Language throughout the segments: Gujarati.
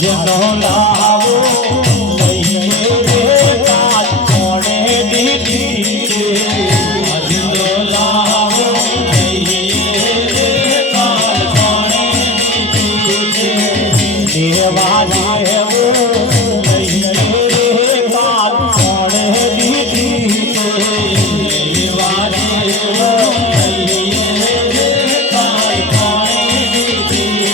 જેનો લાવો લઈને રે કાલ કોણે દીધી જેનો લાવો લઈને રે કાલ કોણે દીધી દેવા દેવો લઈને રે કાલ કોણે દીધી દેવા દેવો લઈને રે કાલ કોણે દીધી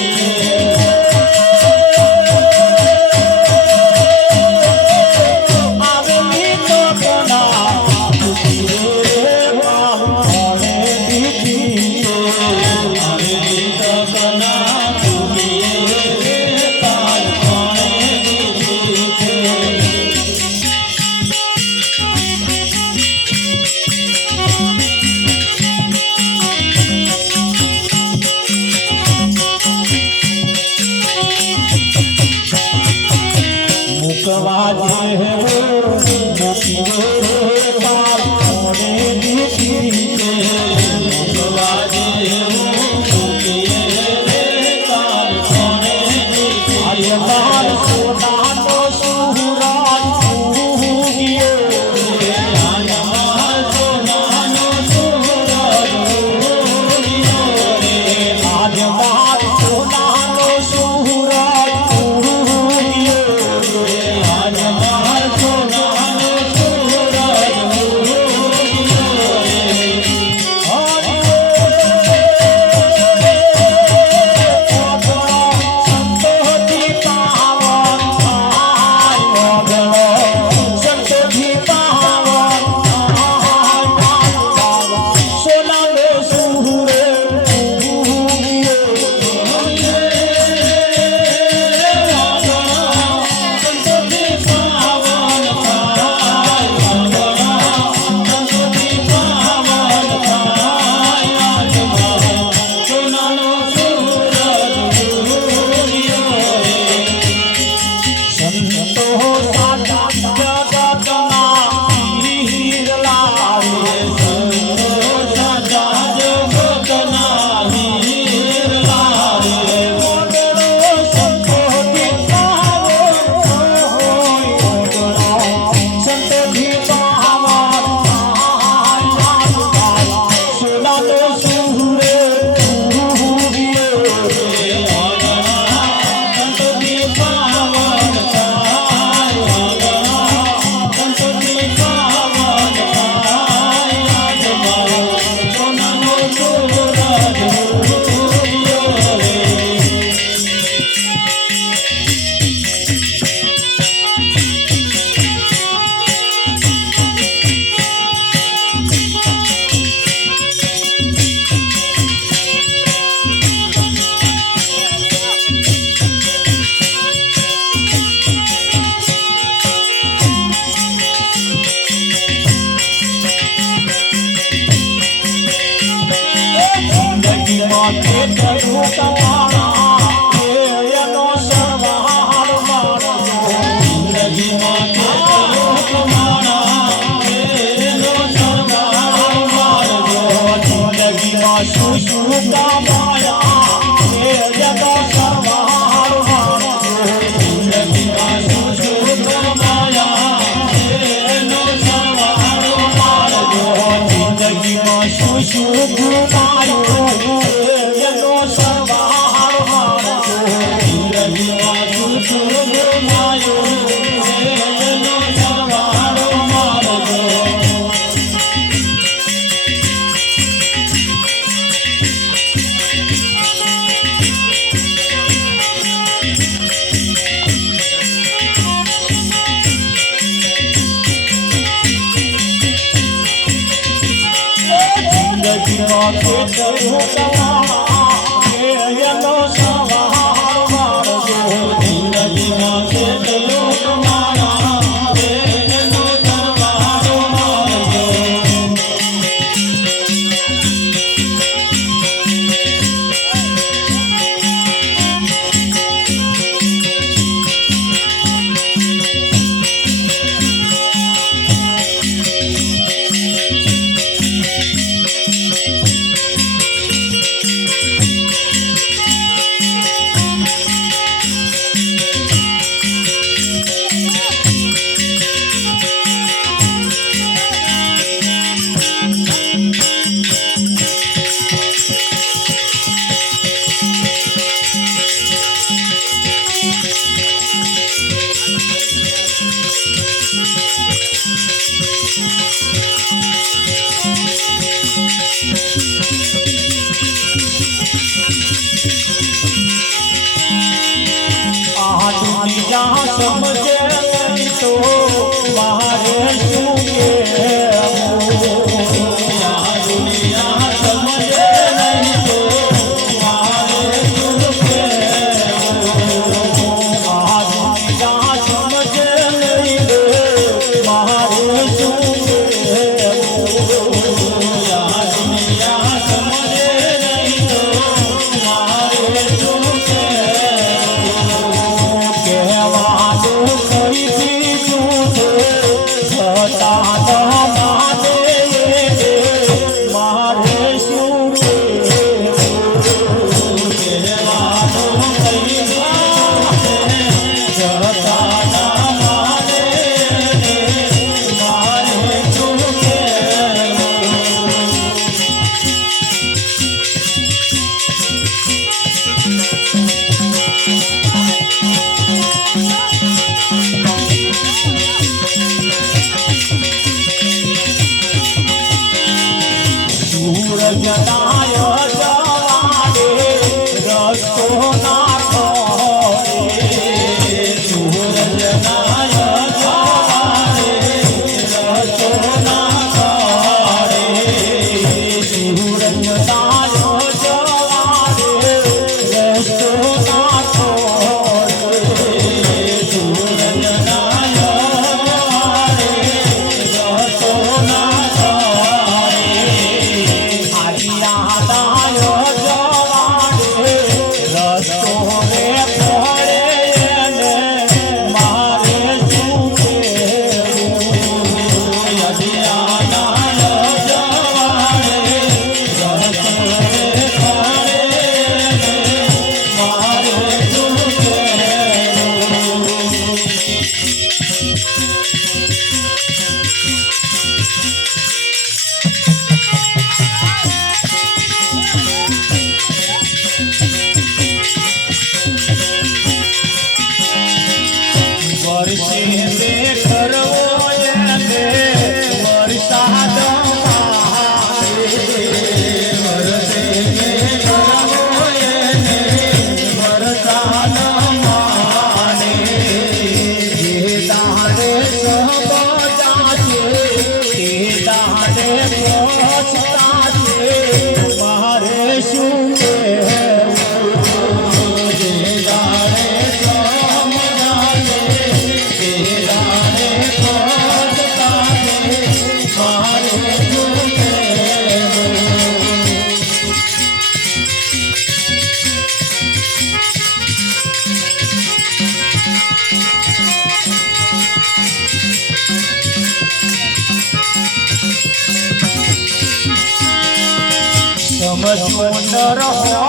સુંદર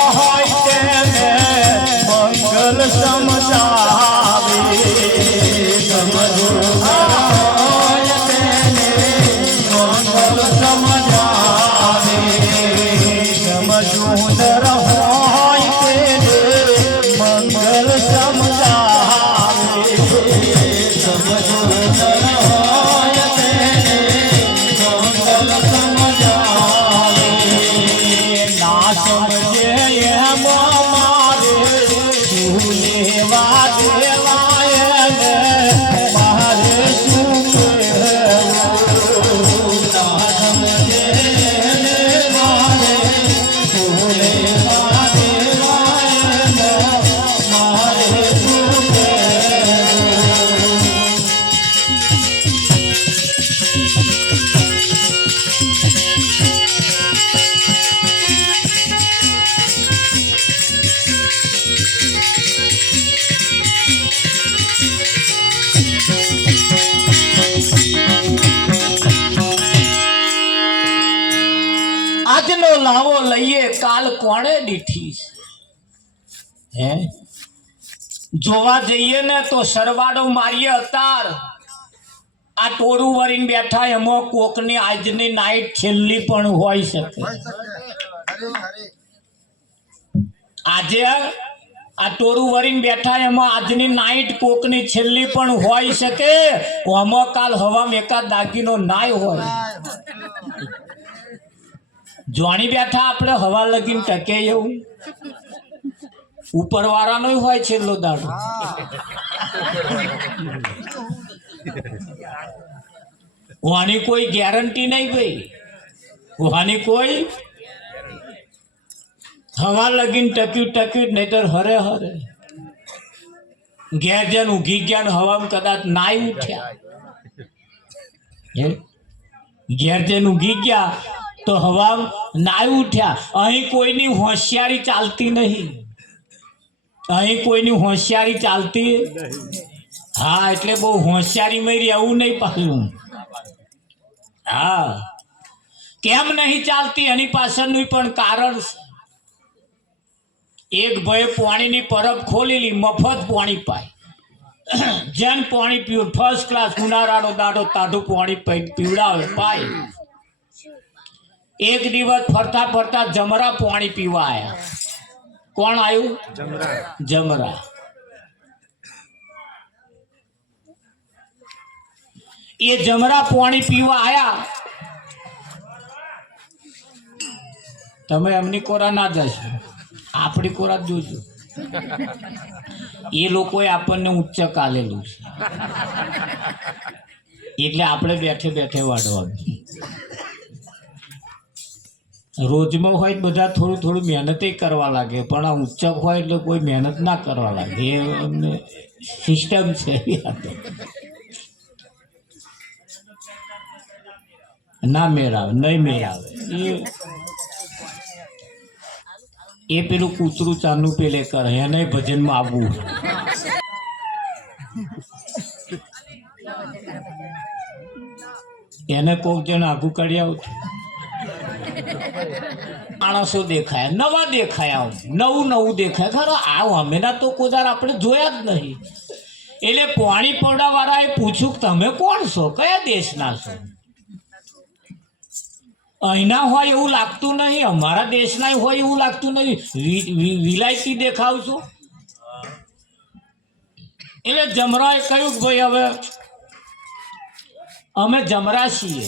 હોય તેને મંગલ સમજાવે સમજો હોય તેને મંગલ સમજાવે સમજુંદર હોય તેને મંગલ સમજાવે સમજુંદર હોય તેને મંગલ સમજાવે ના સમજે એમ મારે શું લેવા દેવાય ને મારે શું કહેવું ના સમજે ને મારે શું લેવા દેવાય ને મારે શું કહેવું આજનો લાવો લઈએ કાલ કોણે દીઠી હે જોવા જઈએ ને તો સરવાળો મારીએ અતાર આ ટોળું વરીને બેઠા એમાં કોકની આજની નાઈટ છેલ્લી પણ હોઈ શકે આજે આ ટોળું વરીને બેઠા એમાં આજની નાઈટ કોકની છેલ્લી પણ હોઈ શકે આમાં કાલ હવામાં એકાદ દાગીનો નાય હોય જોણી બેઠા આપણે હવા લગીને ટકે એવું ઉપરવાળાનો હોય છેલ્લો દાડો વહાની કોઈ ગેરંટી નહીં ભાઈ વહાની કોઈ હવા લગીને ટક્યું નહીતર હરે હરે ઘેર જન ઊંઘી ગયા ને હવામાં કદાચ નાય ઉઠ્યા ઘેર જન ઊંઘી ગયા તો હવા નાય ઉઠ્યા અહીં કોઈની હોશિયારી ચાલતી નહીં અહીં કોઈની હોશિયારી ચાલતી હા એટલે બહુ હોશિયારીમાં રહેવું નહીં પાછું હા કેમ નહીં ચાલતી એની પાછળનું પણ કારણ છે એક ભાઈ પાણીની પરબ ખોલેલી મફત પાણી પાય જેન પાણી પીવું ફર્સ્ટ ક્લાસ ઉનાળાનો દાડો તાઢું પાણી પીવડાવે પાય એક દિવસ ફરતા ફરતા જમરા પાણી પીવા આયા કોણ આવ્યું જમરા એ જમરા પાણી પીવા આયા તમે એમની કોરા ના જશો, આપણી કોરા જ જોજો. એ લોકોએ આપણને ઉચ્ચક આલેલું છે એટલે આપણે બેઠે બેઠે વાળવાનું. રોજમાં હોય બધા થોડું થોડું મહેનત કરવા લાગે, પણ આ ઉચ્ચક હોય એટલે કોઈ મહેનત ના કરવા લાગે. એ અમને સિસ્ટમ છે. ના મેળાવે, નહીં મેળાવે. એ પેલું કૂતરું ચાનું પેલે કરે, એને ભજનમાં આવવું. એને કોક જણ આગું કાઢી આવું. માણસો દેખાય, નવા દેખાય, નવું નવું દેખાય. ખરો આવ અમેના તો કોદાર આપણે જોયા જ નહીં. એટલે પાણી પડા વાળાએ પૂછ્યું તમે કોણ છો, કયા દેશના છો? અહીંના હોય એવું લાગતું નહીં, અમારા દેશના હોય એવું લાગતું નહીં, વિલાયતી દેખાવ છું. એટલે જમરાએ કહ્યું કે ભાઈ હવે અમે જમરા છીએ.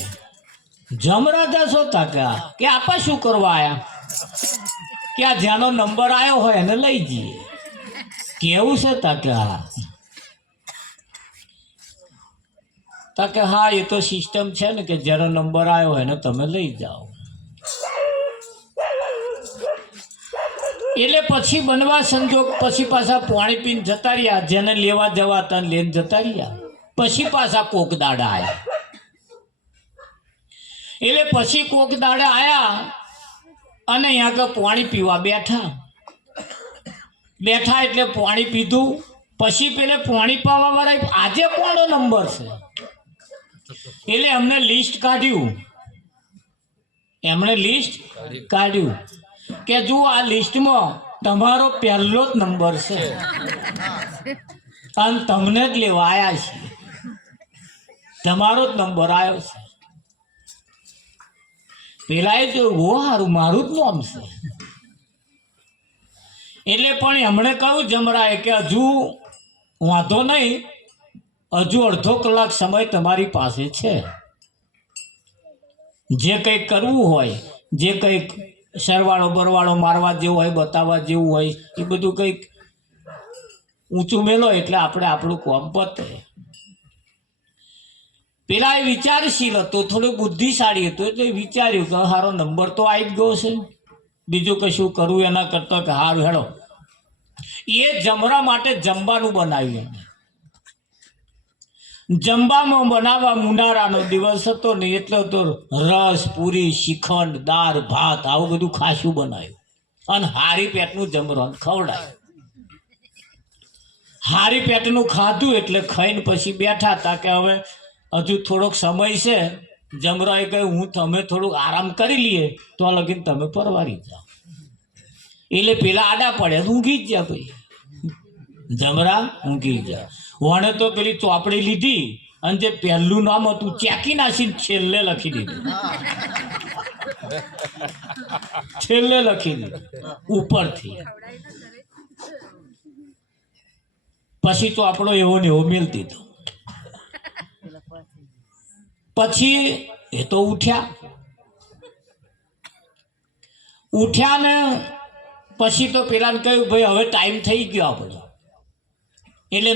જમરા જશો તાકા કે આપા શું કરવા આયા? કે આ જેનો નંબર આવ્યો હોય એને લઈ જઈએ. કેવું છે તાકા? તાકે હા એ તો સિસ્ટમ છે ને કે જેનો નંબર આવ્યો હોય એને તમે લઈ જાઓ. એટલે પછી બનવા સંજોગ પછી પાછા પાણી પીને જતા રહ્યા. જેને લેવા જવા હતા લઈને જતા રહ્યા. પછી પાછા કોક દાડા આવ્યા. એટલે પછી કોક દાડા આવ્યા અને અહીંયા આગળ પાણી પીવા બેઠા. એટલે પાણી પીધું. પછી પેલે પાણી પાવા વાળા આજે કોનો નંબર છે એટલે એમને લિસ્ટ કાઢ્યું. કે જો આ લિસ્ટમાં તમારો પહેલો જ નંબર છે અને તમને જ લેવા આવ્યા છે. તમારો જ નંબર આવ્યો છે. પેલા એ જોયું સારું મારું જ નામ છે. એટલે પણ એમણે કહ્યું જમરાએ કે હજુ વાંધો નહીં, હજુ અડધો કલાક સમય તમારી પાસે છે. જે કંઈક કરવું હોય, જે કંઈક સરવાળો બરવાળો મારવા જેવું હોય, બતાવવા જેવું હોય, એ બધું કંઈક ઊંચું મેલો એટલે આપણે આપણું કોમ પતે. પેલા એ વિચારશીલ હતો, થોડો બુદ્ધિશાળી હતો એટલે વિચાર્યું કે સારો નંબર તો આવી જ ગયો છે, બીજું કશું કરવું એના કરતાં કે હારું હેડો. એ જમરા માટે જમવાનું બનાવ્યું. જમવામાં બનાવવા મુનારાનો દિવસ હતો ને એટલે તો રસ પૂરી શ્રીખંડ દાળ ભાત આવું બધું ખાસું બનાવ્યું અને હારી પેટનું જમરણ ખવડાયું. હારી પેટનું ખાધું એટલે ખાઈને પછી બેઠા હતા કે હવે હજુ થોડોક સમય છે. જમરાએ કહ્યું હું તમે થોડુંક આરામ કરી લઈએ તો લગીને તમે પરવારી જાઓ. એટલે પેલા આડા પડ્યા ઊંઘી જ જા ભાઈ. જમરા ઊંઘી જા. વણે તો પેલી ચોપડી લીધી અને જે પહેલું નામ હતું ચેકી નાખીને છેલ્લે લખી દીધું. ઉપરથી. પછી તો આપણો એવો ને એવો મેલ દીધો. પછી એ તો ઉઠ્યા ને પછી તો પેલાને કહ્યું ભાઈ હવે ટાઈમ થઈ ગયો આપણો. એટલે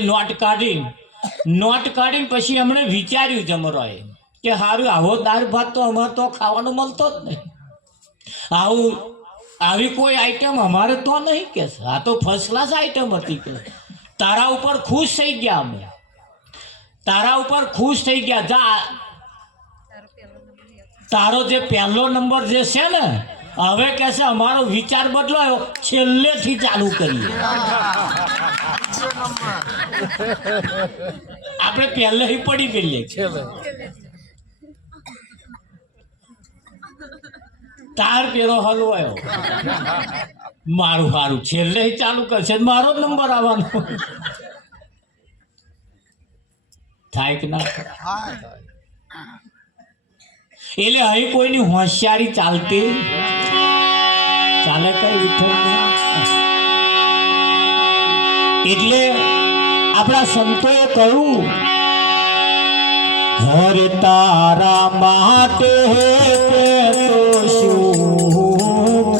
નોટ કાઢીને પછી એમણે વિચાર્યું જમરોએ કે સારું આવો દાળ ભાત તો અમારે તો ખાવાનું મળતો જ નહીં. આવી કોઈ આઈટમ અમારે તો નહીં કે આ તો ફર્સ્ટ ક્લાસ આઈટમ હતી કે તારા ઉપર ખુશ થઈ ગયા. અમે તારા ઉપર ખુશ થઈ ગયા. જા તારો જે પહેલો નંબર જે છે ને હવે કે છે અમારો વિચાર બદલાયો, છેલ્લેથી ચાલુ કરીએ. આપણે પહેલેથી પડી ગઈએ. તાર પેલો હલવાયો મારું સારું છેલ્લે ચાલુ કરશે મારો જ નંબર આવવાનો થાય કે ના થાય. એટલે અહીં કોઈની હોશિયારી ચાલતી ચાલે કઈ એટલે આપણા સંતોએ કહ્યું હરે તારા માટે તો શું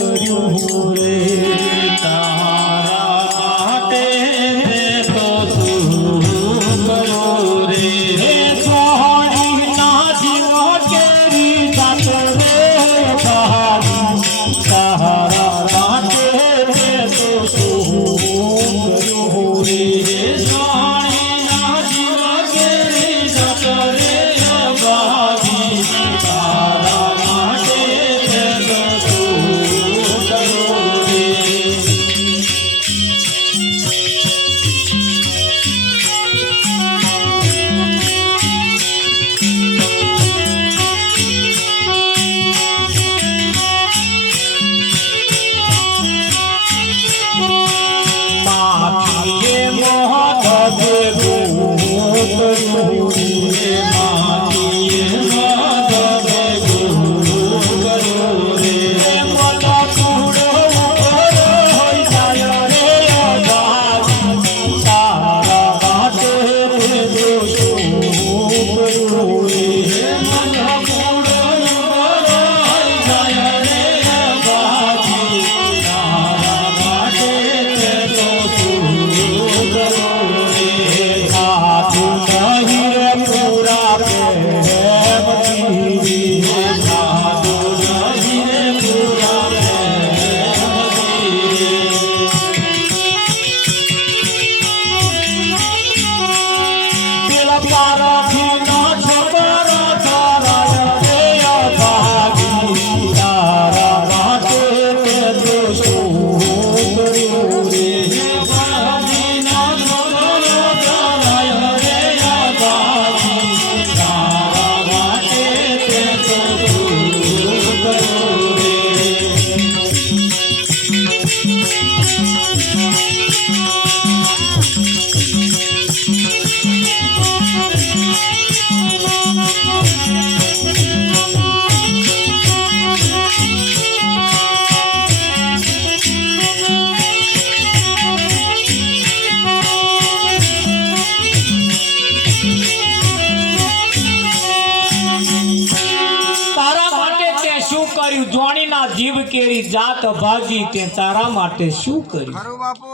કર્યું જોણીના જીવ કેરી જાત ભાજી તે તારા માટે શું કર્યું ખરું બાપુ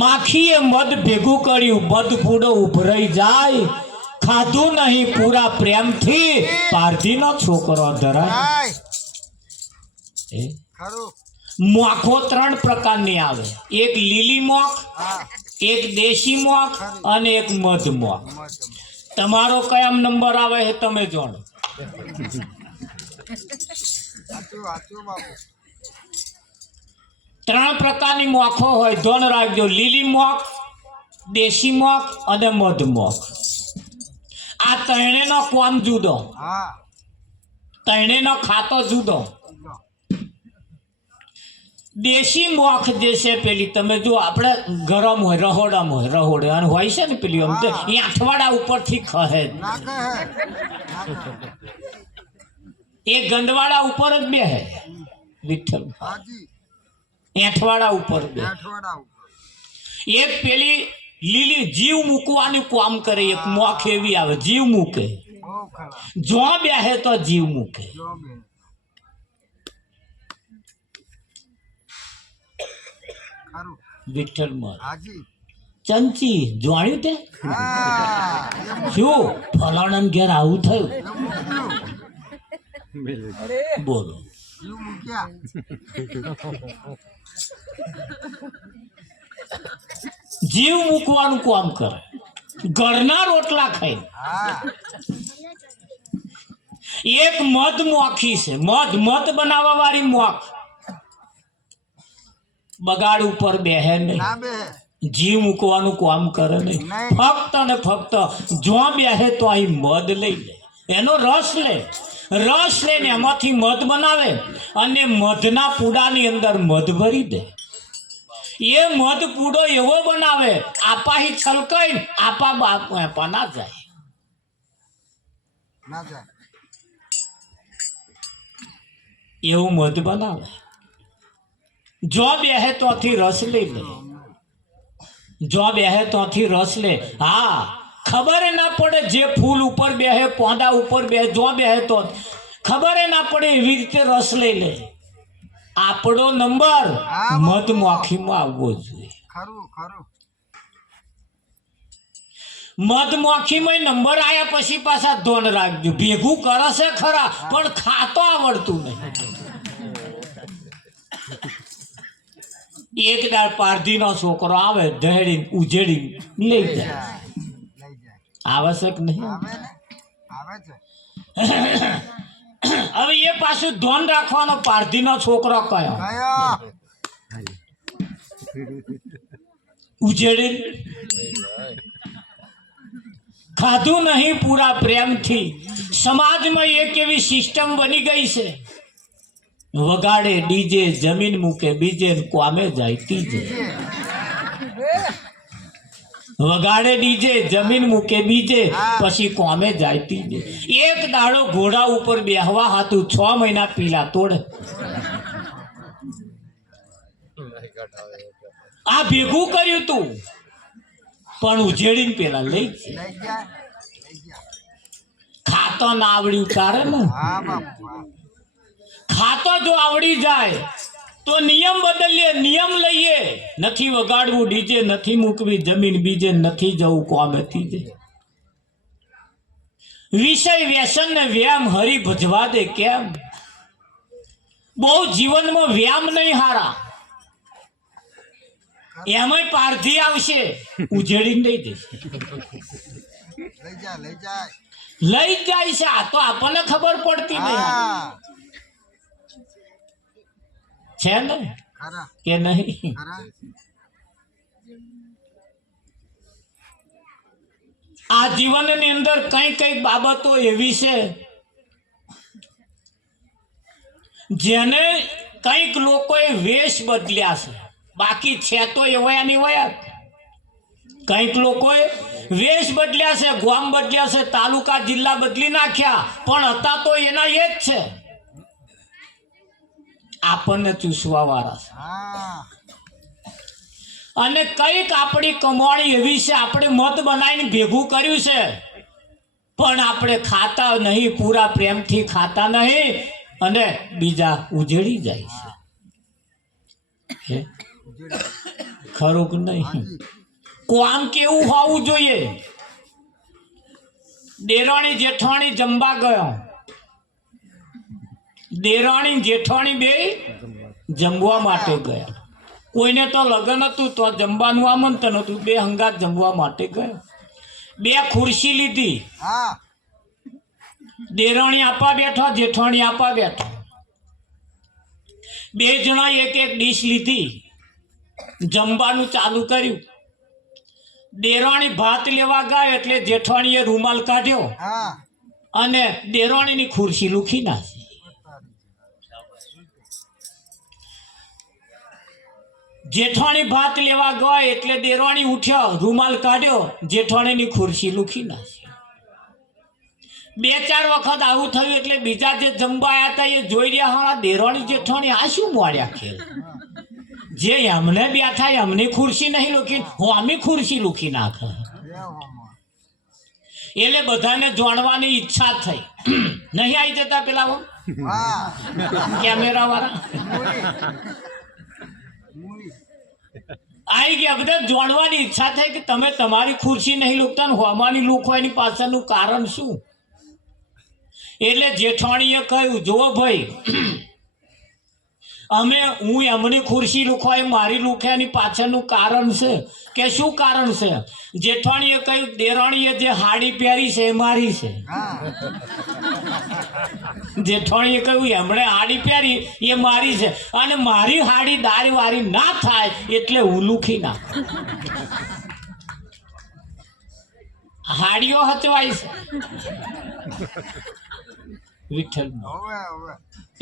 માખીએ મધ ભેગું કર્યું બધ પૂડો ઉભરાઈ જાય ખાધું નહીં પૂરા પ્રેમથી પારધીનો છોકરો ધરાય હાય એ ખરું મોખો 3 પ્રકારની આવે એક લીલી મોખ હા એક દેશી મોખ અને એક મધ મોખ મત તમારો કયા નંબર આવે છે તમે જાણો સાચું સાચું બાપુ 3 પ્રકારની મોખો હોય ધ્યાન રાખજો લીલી મોખ દેશી મોખ અને મધ મોખ આ ત્રણેયનો કોમ જુદો હા ત્રણેયનો ખાતો જુદો લો. દેશી મોખ જે છે પેલી તમે જો આપણે ગરમ હોય રહોડે અને હોય છે ને પેલી આમ તો એ અઠવાડા ઉપરથી ખહે ના કહે એ ગંદવાડા ઉપર જ બેહે વિઠ્ઠલ હાજી એઠવાડા ઉપર બે અઠવાડા ઉપર એક પેલી લીલી જીવ મૂકવાનું કામ કરે એક મોખ એવી આવે જીવ મૂકે બહુ ખરા જો બેહે તો જીવ મૂકે જો બે ખરું વિઠ્ઠલ મર હાજી ચંચી જોણ્યું તે હા શું ફલાણા ઘેર આવું થયું બોલો જીવ મૂક્યા જીવ મૂકવાનું કામ કરે ઘરના રોટલા ખાઈ હા એક મધ મોખી છે મધ બનાવવા વાળી મોખ બગાડ ઉપર બેહે નહીં ના બે જીવ મૂકવાનું કામ કરે નહીં નહીં. ફક્ત ને ફક્ત જો બેહે તો અહીં મધ લઈ લે એનો રસ લઈને એમાંથી મધ બનાવે અને મધના પૂડાની અંદર મધ ભરી દે એ મધ પૂડો એવો બનાવે આપાહી છલકાઈ આપા બાપ ના જાય ના જાય એવું મધ બનાવે જો બેહે તોથી રસ લઈ લે જો બેહે તોથી રસ લે હા ખબર ના પડે જે ફૂલ ઉપર બેહે પોંદા ઉપર બેહે જો બેહે તો ખબર ના પડે એવી રીતે રસ લઈ લે આપણો નંબર હા, મધમાખીમાં આવવો જોઈએ ખરું ખરું મધમાખીમાં નંબર આયા પછી પાછા ધોન રાખજો ભેગું કરશે ખરા પણ ખાતો આવડતું નહીં એક દાળ પારધીનો છોકરો આવે દહેડી ઉજેડી લઈ જાય લઈ જાય આવશ્યક નહીં આવે ને આવે છે હવે એ પાછું ધોન રાખવાનો પારધીનો છોકરો કયો કયો ઉજેડી ખાધું નહીં પૂરા પ્રેમથી સમાજમાં એક એવી સિસ્ટમ બની ગઈ છે વગાડે ડીજે જમીન મૂકે બીજે ને કોમે જાય ત્રીજે વગાડે ડીજે જમીન મૂકે બીજે પછી કોમે જાય ત્રીજે એક દાડો ઘોડા ઉપર બેહવા હાતું 6 મહિના પીલા તોડે આ ભેગું કર્યું તું પણ ઉજેડીને પેલા લઈ જ. લઈ જાય ખાતો ના આવડ્યું તારે ને હા બાપુ હા ખાતો જો આવડી જાય તો નિયમ બદલીએ નિયમ લઈએ નથી વગાડવું ડીજે નથી મૂકવી જમીન બીજે નથી જવું કોમેથી દે વિષય વ્યસન ને વ્યાયામ હરી ભજવા દે કેમ બહુ જીવનમાં વ્યાયામ નહીં હારા એમાંય પારધી આવશે ઉજેડી નહીં દે લઈ જાય લઈ જાય લઈ જ જાય છે આ તો આપણને ખબર પડતી નહીં હા છે ને ખરા કે નહીં ખરા આ જીવનની અંદર કઈ કઈ બાબતો એવી છે જેને કઈક લોકોએ વેશ બદલ્યા છે બાકી છે તો એવા ની વયા કઈક લોકોએ વેશ બદલ્યા છે ગામ બદલ્યા છે તાલુકા જિલ્લા બદલી નાખ્યા પણ હતા તો એના એ જ છે આપણને ચૂસવા વાળા છે હા અને કઈક આપણી કમાણી એવી છે આપણે મત બનાવીને ભેગું કર્યું છે પણ આપણે ખાતા નહીં પૂરા પ્રેમથી ખાતા નહીં અને બીજા ઉજળી જાય છે હે? ખરું કે નહીં? હાજી કોમ કેવું હોવું જોઈએ? દેરાણી જેઠાણી જમવા ગયો, દેરાણી જેઠાણી બે જમવા માટે ગયા. કોઈને તો લગ્ન હતું તો જમવાનું આમંત્રણ હતું, બે હંગાત જમવા માટે ગયો. બે ખુરશી લીધી, હા દેરાણી આપવા બેઠો, જેઠાણી આપવા બેઠો. બે જણા એક એક ડીશ લીધી, જમવાનું ચાલુ કર્યું. દેરાણી ભાત લેવા ગયા એટલે જેઠાણીએ રૂમાલ કાઢ્યો હા અને દેરાણીની ખુરશી લૂખી નાખી. જેઠાણી ભાત લેવા ગયા એટલે દેરાણી ઉઠ્યો, રૂમાલ કાઢ્યો, જેઠાણીની ખુરશી લૂખી નાખી. બે ચાર વખત આવું થયું એટલે બીજા જે જમવા આવ્યા હતા એ જોઈ રહ્યા, હા દેરાણી જેઠાણી આ શું મોડ્યા ખેલ, જે એમને બેઠા એમની ખુરશી નહીં લૂકી, હું આમી ખુરશી લૂકી નાખે. એટલે બધાને જોડવાની ઈચ્છા થઈ. નહીં આવી જતા પેલા હા કેમેરા વાળા મૂળી આવી ગયા, બધા જોડવાની ઈચ્છા થઈ કે તમે તમારી ખુરશી નહીં લૂકતા ને હોમાની લૂકો, એની પાછળનું કારણ શું? એટલે જેઠાણીએ કહ્યું, જુઓ ભાઈ, હું એમની ખુરશી લૂખવા એ મારી લૂખ્યાની પાછળનું કારણ છે. કે શું કારણ છે? જેઠાણીએ કહ્યું, દેરાણીએ જે હાડી પહેરી છે એ મારી છે. હા જેઠાણીએ કહ્યું, એમણે હાડી પહેરી એ મારી છે અને મારી હાડી દારી વારી ના થાય એટલે હું લૂખી નાખ. હાડીઓ હચવાય છે વિઠ્ઠલ, હવે હવે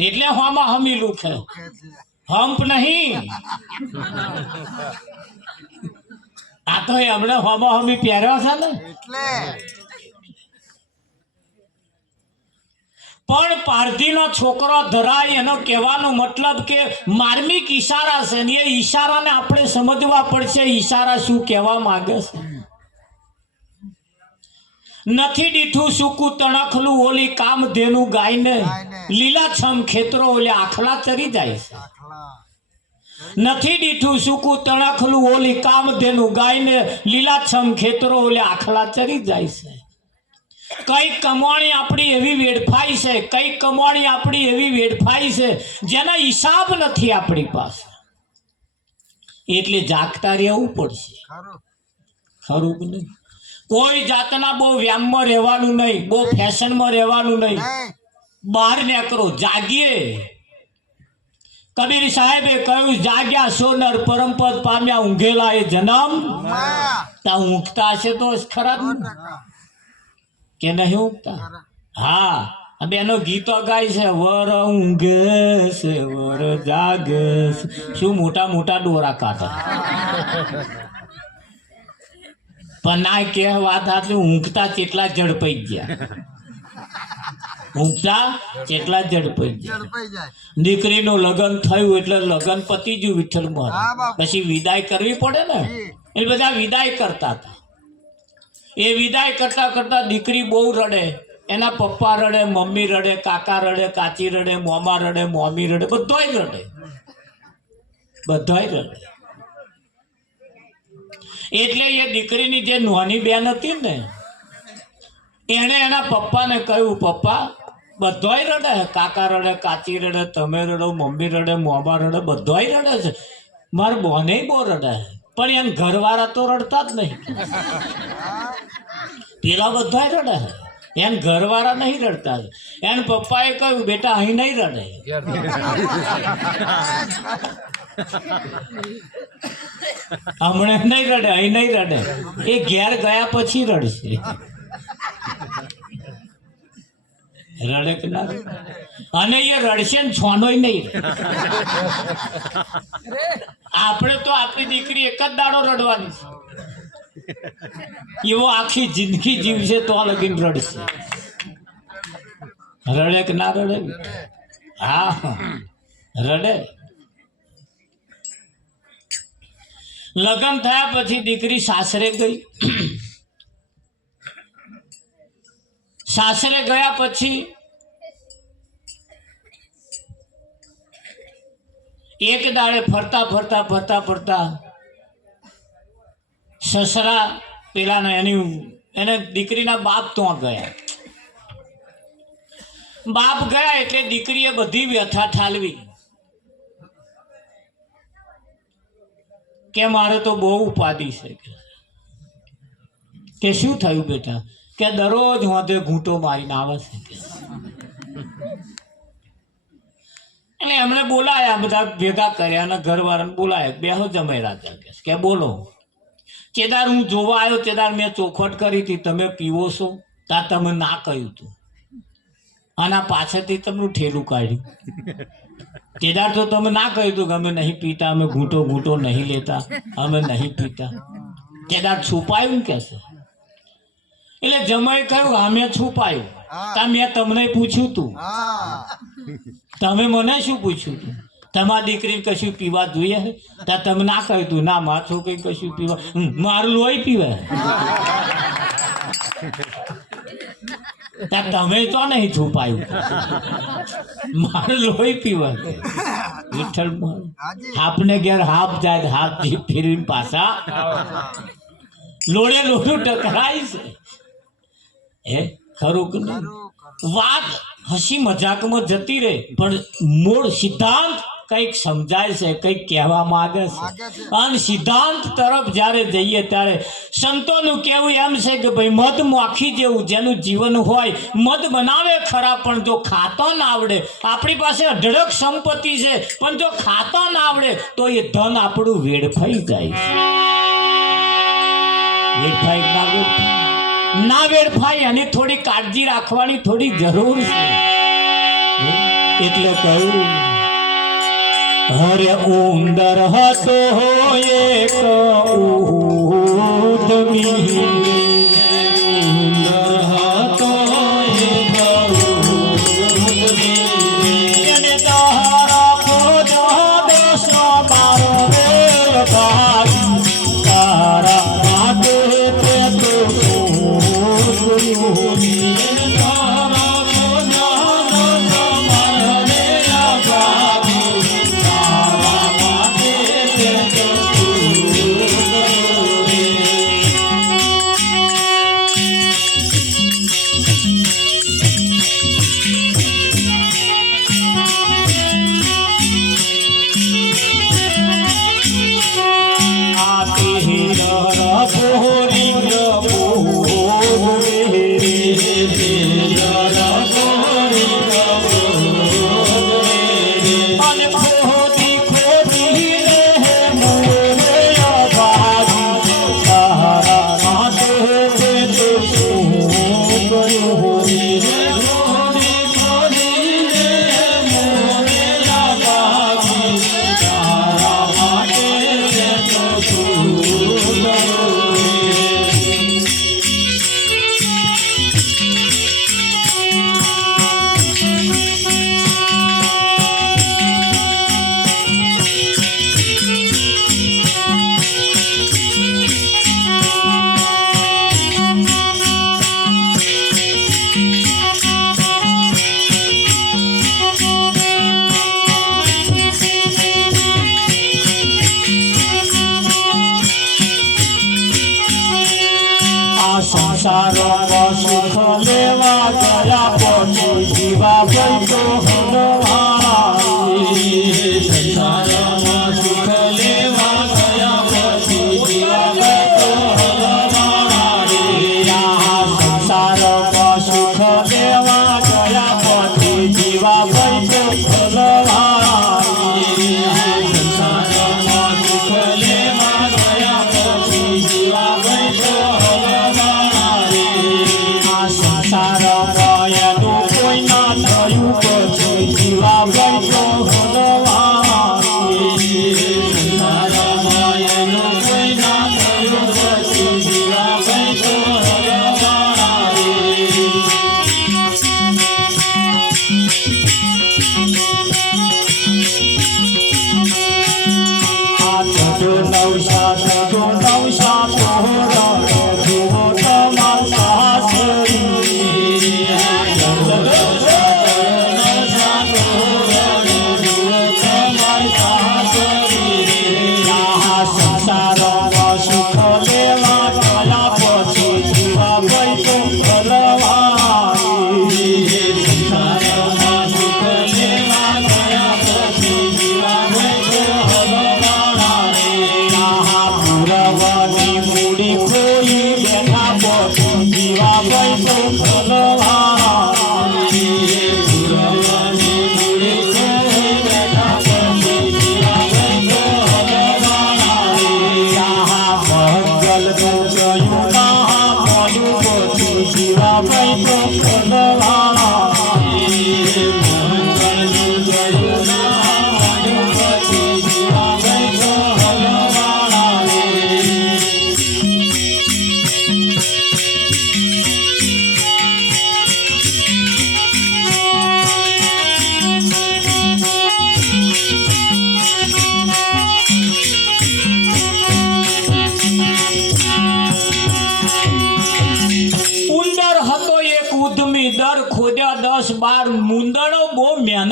એટલે હોમાં હમી લૂખે, કે છે હમ્પ નહીં. આ તો એમણે હોમાં હમી પહેર્યો છે ને. એટલે પણ પારધીનો છોકરો ધરાય એનો કહેવાનો મતલબ કે માર્મિક ઈશારા છે ને, એ ઈશારાને આપણે સમજવા પડશે. ઈશારા શું કહેવા માંગે છે? નથી દીઠું સૂકું તણખલું ઓલી કામ ધેનું ગાયને, લીલાછમ ખેતરો ઓલે આખલા ચરી જાય છે. આખલા નથી દીઠું સૂકું તણખલું ઓલી કામ ધેનું ગાયને, લીલાછમ ખેતરો ઓલે આખલા ચરી જાય છે. કઈ કમાણી આપણી એવી વેડફાઈ છે, કઈ કમાણી આપણી એવી વેડફાઈ છે જેના હિસાબ નથી આપણી પાસે. એટલે જાગતા રહેવું પડશે. ખરું ખરું કે નહીં? કોઈ જાતના બહુ વ્યામમાં રહેવાનું નહીં, બહુ ફેશનમાં રહેવાનું નહીં. નહીં બહાર નીકળો, જાગીએ. કબીર સાહેબે કહ્યું, જાગ્યા સોનર પરમપદ પામ્યા ઊંઘેલા એ જન્મ. માયા તા ઊંઘતા હશે તો ખરા જ ને? 100% કે નહીં ઊંઘતા? ખરા હા, બેનો ગીતો ગાય છે, વર ઊંઘે છે વર જાગે છે. શું મોટા મોટા દોરા કાઢે, પણ ના કે વાત આટલી ઊંઘતા કેટલા ઝડપાઈ ગયા, ઊંઘતા કેટલા ઝડપાઈ ગયા. ઝડપાઈ જાય દીકરીનું લગ્ન થયું એટલે લગ્ન પતી ગયું વિઠ્ઠલ હા મહારાજ. બાપુ. પછી વિદાય કરવી પડે ને, એ બધા વિદાય કરતા હતા. એ વિદાય કરતા કરતા દીકરી બહુ રડે, એના પપ્પા રડે, મમ્મી રડે, કાકા રડે, કાચી રડે, મોમા રડે, મોમી રડે, બધાય રડે, બધાય રડે. એટલે એ દીકરીની જે નાની બેન હતી ને, એણે એના પપ્પાને કહ્યું, પપ્પા બધાય રડે, કાકા રડે, કાચી રડે, તમે રડો, મમ્મી રડે, મોમા રડે, બધાય રડે છે, મારા બોને બહુ રડે, પણ એમ ઘરવાળા તો રડતા જ નહીં. પેલા બધાય રડે, એમ ઘરવાળા નહીં રડતા. એને પપ્પાએ કહ્યું, બેટા અહીં નહીં રડે, હમણાં નહીં રડે, અહીં નહીં રડે, એ ઘેર ગયા પછી રડશે. રડે કે ના રડે? અને એ રડશે ને છોનોય નહીં. આપણે તો આપણી દીકરી એક જ દાડો રડવાની છે, એવો આખી જિંદગી જીવશે તો લગીન રડશે. રડે કે ના રડે? હા રડે. લગ્ન થયા પછી દીકરી સાસરે ગઈ. સાસરે ગયા પછી એક દાડે ફરતા ફરતા ફરતા ફરતા સસરા પેલા એને દીકરીના બાપ ત્યાં ગયા. બાપ ગયા એટલે દીકરીએ બધી વ્યથા ઠાલવી કે મારે તો બહુ ઉપાધિ છે. કે શું થયું બેટા? કે દરરોજ હોદે ઘૂંટો મારીને આવે છે. એટલે એમણે બોલાયા, બધા ભેગા કર્યા અને ઘરવાળાને બોલાયા. બેહો જમાઈ રાજા કે બોલો. ચેદાર હું જોવા આવ્યો, ચેદાર મેં ચોખવટ કરી હતી, તમે પીવો છો? તા તમે ના કહ્યું તું, આના પાછળથી તમને ઠેલું કાઢ્યું. ચેદાર તો તમે ના કહ્યું તું કે અમે નહીં પીતા, અમે ઘૂંટો ઘૂંટો નહીં લેતા, અમે નહીં પીતા. ચેદાર છુપાયું કે છે? એટલે જમાઈ કહ્યું અમે છુપાયું. તા મેં તમને પૂછ્યું તું, તમે મને શું પૂછ્યું તું? તમારી દીકરીને કશું પીવા જોઈએ? તા તમે ના કહ્યું તું, ના માર છોકરી કશું પીવા, મારું લોહી પીવે. તમે તો નહીં છુપાયું, મારું લોહી પીવા. વિઠ્ઠલ આપને ઘેર હાફ જાય, હાથ ફેરવીને પાછા લોડે લોડું ટકરાય છે. હે ખરું કે નહીં? વાત હસી મજાકમાં જતી રહે પણ મૂળ સિદ્ધાંત કંઈક સમજાય છે, કંઈક કહેવા માંગે છે. અને સિદ્ધાંત તરફ જ્યારે જઈએ ત્યારે સંતોનું કહેવું એમ છે કે ભાઈ મધ માખી જેવું જેનું જીવન હોય, મધ બનાવે ખરા પણ જો ખાતા ના આવડે. આપણી પાસે અઢળક સંપત્તિ છે પણ જો ખાતા ના આવડે તો એ ધન આપણું વેડફાઈ જાય છે. વેડફાઈ ના વેડફાય, અને થોડી કાળજી રાખવાની થોડી જરૂર છે. એટલે કહ્યું હરે ઉંદર હતો એક ઉદ્યમી, ઉંદર હતો એક ઉદ્યમી, એને તારા ખોજો દોષો મારો વેલ ભાગી, તારા માટે તે તો સંસારમાં સુખ લેવા ગયા પછી જીવા બનતો હલવાઈ. સંસારમાં સુખ લેવા ગયા પછી જીવા બનતો હલવાઈ. સંસારમાં સુખ લેવા ગયા પછી જીવા બનતો હલવાઈ. સંસારમાં સુખ લેવા ગયા પછી જીવા બનતો સંસાર કોઈ ના થયું પછી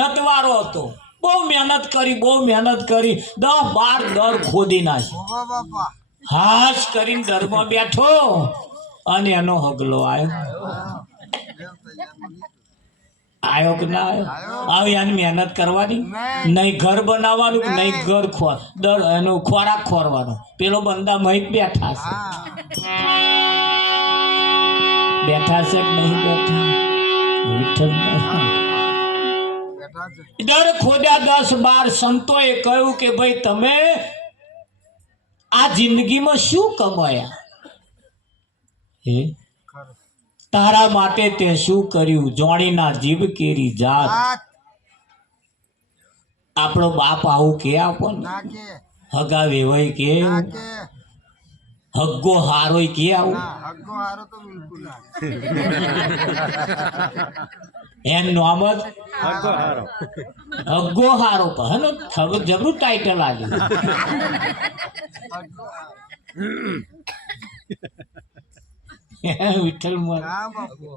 મહેનત વાળો હતો, બહુ મહેનત કરી 10-12 દર ખોદી નાખી. ઓહો બાપા. હાશ કરીને દરમાં બેઠો અને એનો હગલો આવ્યો. દેવ તૈયાર બની. આવ્યો કે ના આવ્યો? આવી આની મહેનત કરવાની નહીં. નહીં, ઘર બનાવવાનું કે નહીં, નહીં. ઘર એનો ખોરાક ખોરવાનો. પેલો બંદા મહિત બેઠા છે, હા. બેઠા છે કે નહીં બેઠા? વિઠ્ઠલ બેઠા છે. દર ખોદ્યા 10-12 સંતોએ કહ્યું કે ભાઈ તમે આ જિંદગીમાં શું કમાયા? હે, ખરું. તારા માટે તે શું કર્યું? જોણીના જીભ કેરી જાત. આ આપણો બાપ આવું કે આપણને? ના કે. હગા વેવાય કે, ના કે. હગ્ગો હારોય કે આવું? ના, હગ્ગો હારો તો બિલકુલ ના. એમ નામ જ હગ્ગો હારો. હગ્ગો હારો પણ જબરું ટાઈટલ આવ્યું. હગ્ગો હારો. વિઠ્ઠલ મોર. ના બાપુ.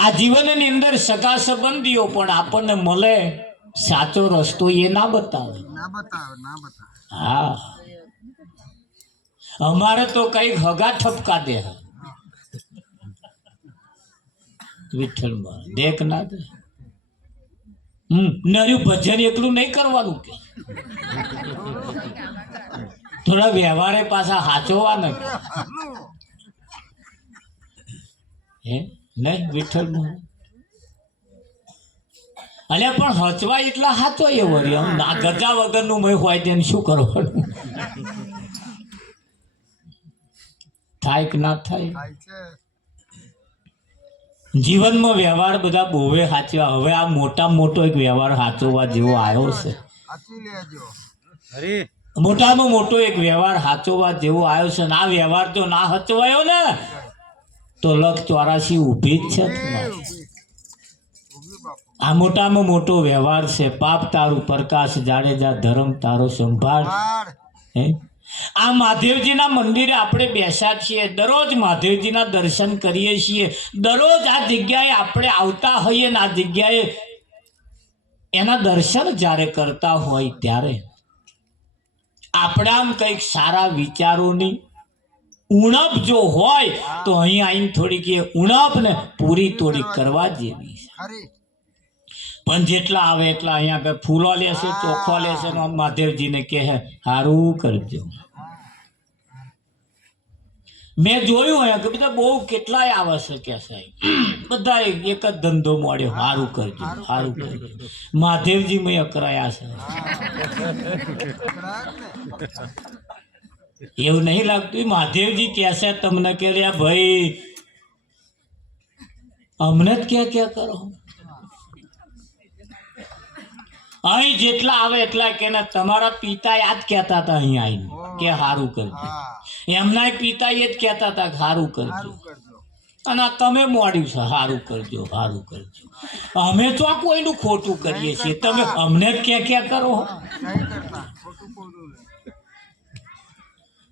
આ જીવનની અંદર સગા સંબંધીઓ પણ આપણને મળે, સાચો રસ્તો એ ના બતાવે. ના બતાવે, ના બતાવે. હા, અમારે તો કઈક હગા ઠપકા દે. વિઠ્ઠલ માં દેખ ના દે. નર્યું ભજન એકલું નહીં કરવાનું કે થોડા વ્યવહારે પાછા હાચવવા ને. હે નહીં વિઠ્ઠલ માં અલ્યા પણ હચવાય એટલા હાચો એ વળી આમ ના ગજા વગરનું મય હોય તેને શું કરવાનું? થાય કે ના થાય? થાય છે. જીવનમાં વ્યવહાર બધા બોવે હાચવા. હવે આ મોટામાં મોટો એક વ્યવહાર હાચવવા જેવો આવ્યો છે. સાચી લેજો. મોટામાં મોટો એક વ્યવહાર હાચવવા જેવો આવ્યો છે. ને આ વ્યવહાર જો ના હચવાયો ને તો લખ 84 ઊભી જ છે. ઊભી. ઊભી બાપુ. આ મોટામાં મોટો વ્યવહાર છે. પાપ તારું પ્રકાશ જાડેજા, ધર્મ તારો સંભાળ. બાર. હે, આ મહાદેવજીના મંદિરે આપણે બેસ્યા છીએ, દરરોજ મહાદેવજીના દર્શન કરીએ છીએ, દરરોજ આ જગ્યાએ આપણે આવતા હોઈએ ને આ જગ્યાએ એના દર્શન જ્યારે કરતા હોય ત્યારે આપણે આમ કંઈક સારા વિચારોની ઉણપ જો હોય તો અહીં આવીને થોડીક એ ઉણપ ને પૂરી થોડી કરવા જેવી છે. ખરી. પણ જેટલા આવે એટલા અહીંયા આગળ ફૂલો લેશે, ચોખ્ખો લેશે ને આમ મહાદેવજીને કહે સારું કરજો. મેં જોયું અહીંયા કે બધા બહુ કેટલાય આવે છે કે સાહેબ બધા એક જ ધંધો મળ્યો, સારું કરજો સારું કરજો. મહાદેવજી મેં અકરાયા છે. કરાય ને. એવું નહીં લાગતું મહાદેવજી કહેશે તમને કે રે ભાઈ અમને જ ક્યાં કરો? અહીં જેટલા આવે એટલા કે તમારા પિતા યાદ કહેતા હતા અહીંયા આવીને કે સારું કરજો. હા. એમના પિતા એ જ કહેતા હતા કે સારું કરજો. સારું કરજો. અને આ તમે મોડ્યું છે સારું કરજો સારું કરજો. અમે તો આ કોઈનું ખોટું કરીએ છીએ, તમે અમને જ ક્યાં કરો? નહીં કરતા. ખોટું બોલું નહીં.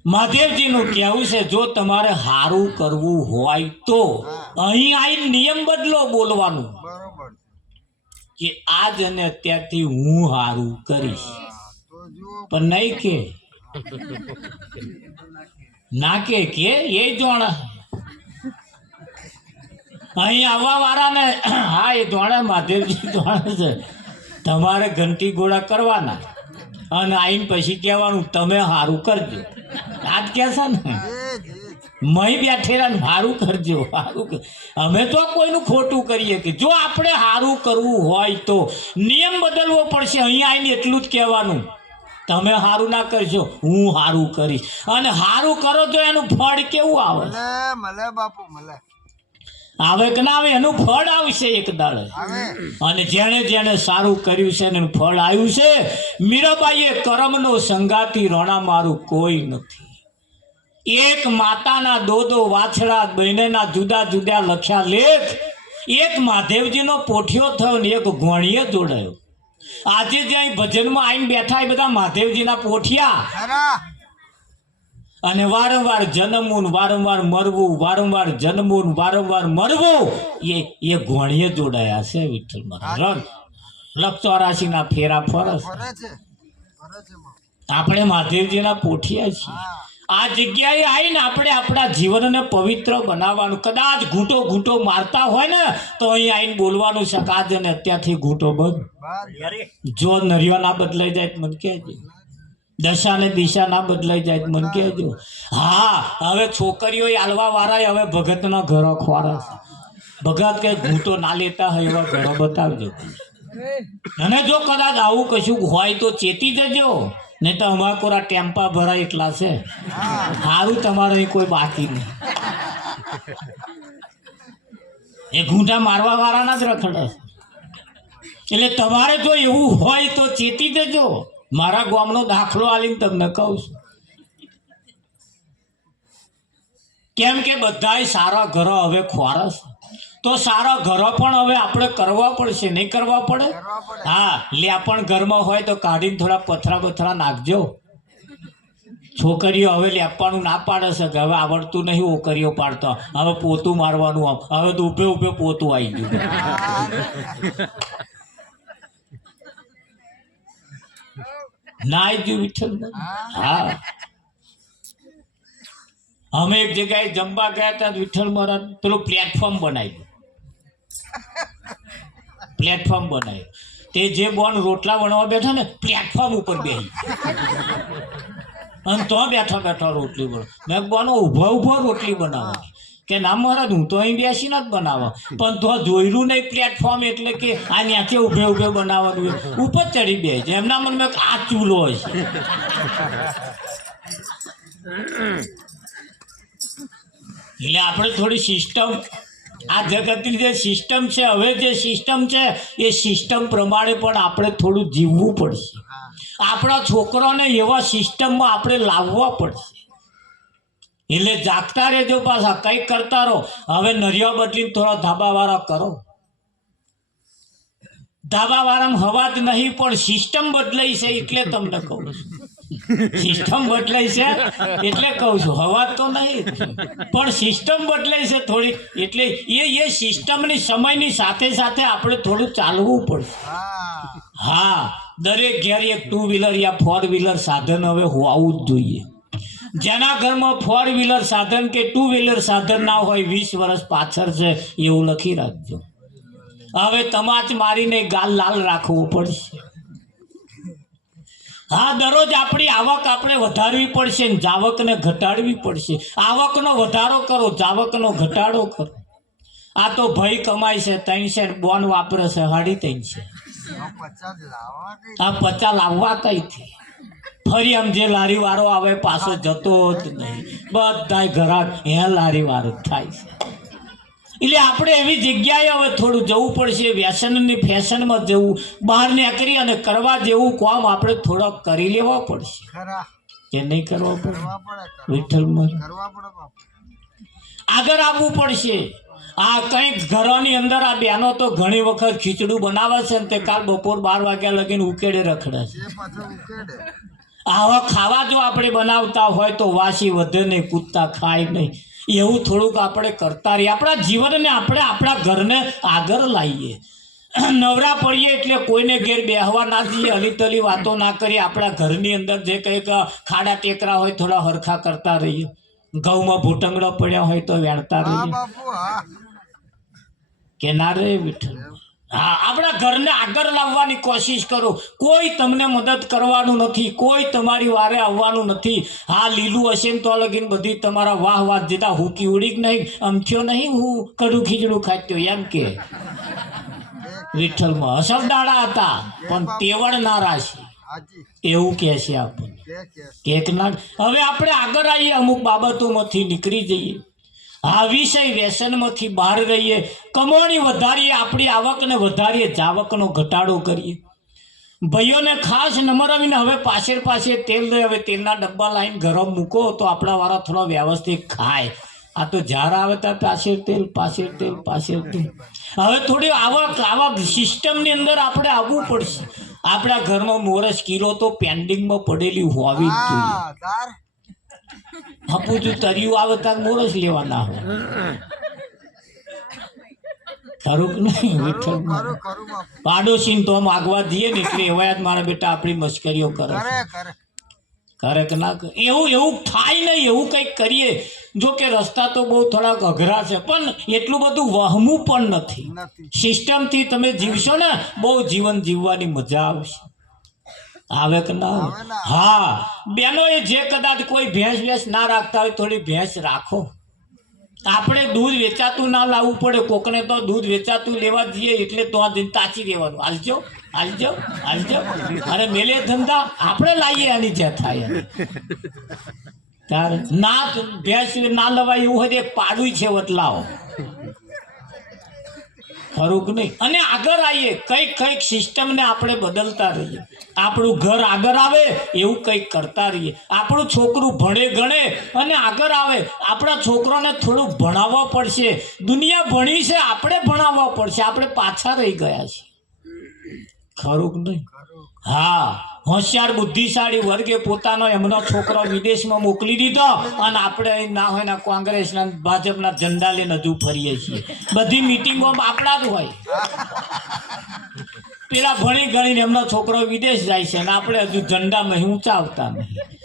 મહાદેવજીનું કહેવું છે જો તમારે સારું કરવું હોય તો અહીં આવીને નિયમ બદલો બોલવાનું બરોબર. કે આજ અને અત્યારથી હું સારું કરીશ. હા, તો જુઓ. પણ નહીં કે ના કે એ જોણા અહીં આવવા વાળાને હા એ જોણા મહાદેવજી જોણા છે. તમારે ઘંટી ઘોડા કરવાના અને આઈને પછી કહેવાનું તમે સારું કરજો. આજ કહેશે ને એ જ. મય બેઠેલા સારું કરજો સારું અમે તો કોઈનું ખોટું કરીએ કે જો આપણે સારું કરવું હોય તો નિયમ બદલવો પડશે. અહીંયા આવીને એટલું જ કહેવાનું તમે સારું ના કરશો હું સારું કરીશ. અને સારું કરો તો એનું ફળ કેવું આવે? મળે મળે બાપુ મળે. આવે કે ના આવે? એનું ફળ આવશે એક દાડે. આવે. અને જેણે જેણે સારું કર્યું છે એનું ફળ આવ્યું છે. મીરાબાઈએ કર્મનો સંગાતી રોણા મારું કોઈ નથી. એક માતાના દો વાછડા બંનેના જુદા જુદા લખ્યા લેખ. એક મહાદેવજીનો પોઠિયો થયો ને એક ઘોણીએ જોડાયો. આજે જે અહીં ભજનમાં આવીને બેઠા એ બધા મહાદેવજીના પોઠિયા. ખરા. અને વારંવાર જન્મવું ને વારંવાર મરવું, વારંવાર જન્મવું ને વારંવાર મરવું, એ ઘોણીએ જોડાયા છે વિઠ્ઠલ મહારાજ. લખ 84 ના ફેરા ફરસ. ફરે છે માં. આપણે મહાદેવજીના પોઠિયા છીએ. હા આ જગ્યાએ આવીને આપણે આપણા જીવનને પવિત્ર બનાવવાનું. કદાચ ઘૂંટો ઘૂંટો મારતા હોય ને તો અહીં આવીને બોલવાનું શકાજ અને અત્યારથી ઘૂંટો બંધ. બસ જો નરિયો ના બદલાઈ જાય તો મને કહેજો, દશા ને દિશા ના બદલાઈ જાય તો મને કહેજો. હા, હવે છોકરીઓ આલવા વાળા હવે ભગતના ઘરો ખોરા છે. ભગત કે ઘૂંટો ના લેતા હોય એવા ઘરો બતાવજો. અને જો કદાચ આવું કશું હોય તો ચેતી જજો, નહીં તો અમારા કોરા ટેમ્પા ભરાય એટલા છે. સારું તમારે અહીં કોઈ બાકી નહીં. એ ઘૂંટા મારવા વાળાના જ રખડે છે. એટલે તમારે જો એવું હોય તો ચેતી જજો. મારા ગામનો દાખલો આલીને તમને કહું છું. કેમ કે બધાય સારા ઘરો હવે ખોરસ, તો સારા ઘરો પણ હવે આપણે કરવા પડશે, નહીં કરવા પડે? કરવા પડે. હા, લેપણ ઘરમાં હોય તો કાઢીને થોડા પથરા બથરા નાખજો. છોકરીઓ હવે લેપવાનું ના પાડે છે કે હવે આવડતું નહીં ઓકરીઓ પાડતો, હવે પોતું મારવાનું, હવે તો ઉભે ઉભે પોતું આવી ગયું. ના આવી ગયું વિઠ્ઠલ. હા, અમે એક જગ્યાએ જમવા ગયા હતા, વિઠ્ઠલ મહારાજ પેલું પ્લેટફોર્મ બનાવ્યું. પ્લેટફોર્મ બનાવ્યું તે જે બોન રોટલા વણવા બેઠા ને પ્લેટફોર્મ ઉપર બેસી અને તો બેઠા બેઠા રોટલી બનો. મેં બોનો ઊભા ઊભા રોટલી બનાવો કે ના મહારાજ હું તો અહીં બેસીને જ બનાવો, પણ તો જોયેલું નહીં પ્લેટફોર્મ એટલે કે આ ત્યાંથી ઊભે ઊભે બનાવવાનું ઉપર ચડી બે છે. એમના મનમાં આ ચૂલો છે. એટલે આપણે થોડી સિસ્ટમ, આ જગતની જે સિસ્ટમ છે, હવે જે સિસ્ટમ છે એ સિસ્ટમ પ્રમાણે પણ આપણે થોડું જીવવું પડશે. આપણા છોકરાને એવા સિસ્ટમમાં આપણે લાવવા પડશે. એટલે જાગતા રહેજો, પાછા કંઈક કરતા રહો. હવે નરિયા બદલીને થોડા ધાબાવાળા કરો. ધાબાવાળામાં હવા જ નહીં પણ સિસ્ટમ બદલાઈ છે એટલે તમને કહું છું. સિસ્ટમ બદલાઈ છે એટલે કહું છું, હવા તો નહીં પણ સિસ્ટમ બદલાઈ છે થોડી. એટલે એ સિસ્ટમની સમયની સાથે સાથે આપણે થોડું ચાલવું પડશે. હા, દરેક ઘેર એક 2 વ્હીલર યા 4 વ્હીલર સાધન હવે હોવું જ જોઈએ. જેના ઘરમાં 4 વ્હીલર સાધન કે 2 વ્હીલર સાધન ના હોય 20 વર્ષ પાછળ છે એવું લખી રાખજો. હવે તમાચ મારીને ગાલ લાલ રાખવું પડશે. હા, દરરોજ આપણી આવક આપણે વધારવી પડશે ને જાવકને ઘટાડવી પડશે. આવકનો વધારો કરો, જાવકનો ઘટાડો કરો. આ તો ભય કમાય છે 300 બોન વાપરે છે 350. આ 50 લાવવા કઈથી? ફરી આમ જે લારી વાળો આવે પાછો જતો જ નહીં. બધાય ઘરાક હે લારી વાળો થાય છે. એટલે આપણે એવી જગ્યાએ હવે થોડું જવું પડશે. વ્યસનની ફેશનમાં જવું, બહાર નીકળી અને કરવા જેવું કામ આપણે થોડોક કરી લેવા પડશે. કે નહીં કરવા પડે? વિઠ્ઠલમાં આગળ આવવું પડશે. આ કંઈક ઘરોની અંદર આ બહેનો તો ઘણી વખત ખીચડું બનાવે છે ને તે કાલ બપોર 12 વાગ્યા લગીને ઉકેડે રખડે છે. આવા ખાવા જો આપણે બનાવતા હોય તો વાસી વધે નહીં, કૂદતા ખાય નહીં. એવું થોડુંક આપણે કરતા રહીએ. આપણા જીવનને આપણે આપણા ઘરને આગળ લાવીએ. નવરા પડીએ એટલે કોઈને ઘેર બેહવા ના જઈએ, હલીતલી વાતો ના કરીએ. આપણા ઘરની અંદર જે કંઈક ખાડા ટેકરા હોય થોડા હરખા કરતા રહીએ. ઘઉંમાં ભૂટંગડા પડ્યા હોય તો વેણતા રહીએ. કે ના રે વિઠ્ઠલ? હા, આપણા ઘરને આગળ લાવવાની કોશિશ કરો. કોઈ તમને મદદ કરવાનું નથી, કોઈ તમારી વારે આવવાનું નથી. હા, લીલું હશે ને તો લગીને બધી તમારા વાહ વાહ જેતા હુકી ઉડી જ નહીં. અમથ્યો નહીં હું કડું ખીચડું ખાત્યો એમ કે વિઠ્ઠલમાં હસવદાડા હતા પણ તેવડ ના રાશી એવું કહે છે આપણને. કેક ના હવે આપણે આગળ આવીએ, અમુક બાબતોમાંથી નીકળી જઈએ. આ વિષય વ્યસનમાંથી બહાર રહીએ, કમાણી વધારીએ, આપણી આવકને વધારીએ, જાવકનો ઘટાડો કરીએ. ભાઈઓને ખાસ નંબર આવીને હવે પાછળ તેલ દે. હવે તેલના ડબ્બા લાવીને ઘરે મૂકો તો આપણા વાળા થોડા વ્યવસ્થિત ખાય. આ તો ઝાડ આવે ત્યાં પાછળ તેલ. હવે થોડી આવક સિસ્ટમની અંદર આપણે આવવું પડશે. આપણા ઘરમાં મોરસ કિલો તો પેન્ડિંગમાં પડેલી હોવી જ જોઈએ. હપુજું તર્યું આવે તાર મોરસ લેવાના આવે ખરું કે નહીં વિઠ્ઠલ ખરું ખરું બાપુ પાડોશીને તો માગવા જઈએ ને એટલે એવા જ મારા બેટા આપણી મશ્કરીઓ કરે છે. કરે કરે કરે કે ના કરે એવું થાય નહીં એવું કંઈક કરીએ જો કે રસ્તા તો બહુ થોડાક અઘરા છે પણ એટલું બધું વહમું પણ નથી નથી સિસ્ટમથી તમે જીવશો ને બહુ જીવન જીવવાની મજા આવશે આવે કે ના આવે? આવે ને. હા બેનો એ જે કદાચ કોઈ ભેંસ ના રાખતા હોય થોડી ભેંસ રાખો આપણે દૂધ વેચાતું ના લાવવું પડે કોકને તો દૂધ વેચાતું લેવા જઈએ એટલે તો આ દિન તાચી રહેવાનું હાલજો હાલજો હાલજો અરે મેલે ધંધા આપણે લાવીએ આની જે થાય એની. તારે ના ભેંસ ના લવાય એવું હોય તો એક પાડું છે વતલાવો ખરું કે નહીં અને આગળ આવીએ કંઈક સિસ્ટમને આપણે બદલતા રહીએ આપણું ઘર આગળ આવે એવું કંઈક કરતા રહીએ આપણું છોકરું ભણે ગણે અને આગળ આવે આપણા છોકરાને થોડું ભણાવવા પડશે દુનિયા ભણી છે આપણે ભણાવવા પડશે આપણે પાછા રહી ગયા છીએ ખરું કે નહીં હા હોશિયાર બુદ્ધિશાળી વર્ગે પોતાનો એમનો છોકરો વિદેશમાં મોકલી દીધો અને આપણે અહીં ના હોય ના કોંગ્રેસના ભાજપના ઝંડા લઈને હજુ ફરીએ છીએ બધી મિટિંગોમાં આપણા જ હોય પેલા ભણી ગણીને એમનો છોકરો વિદેશ જાય છે અને આપણે હજુ ઝંડામાં ઊંચા આવતા નહીં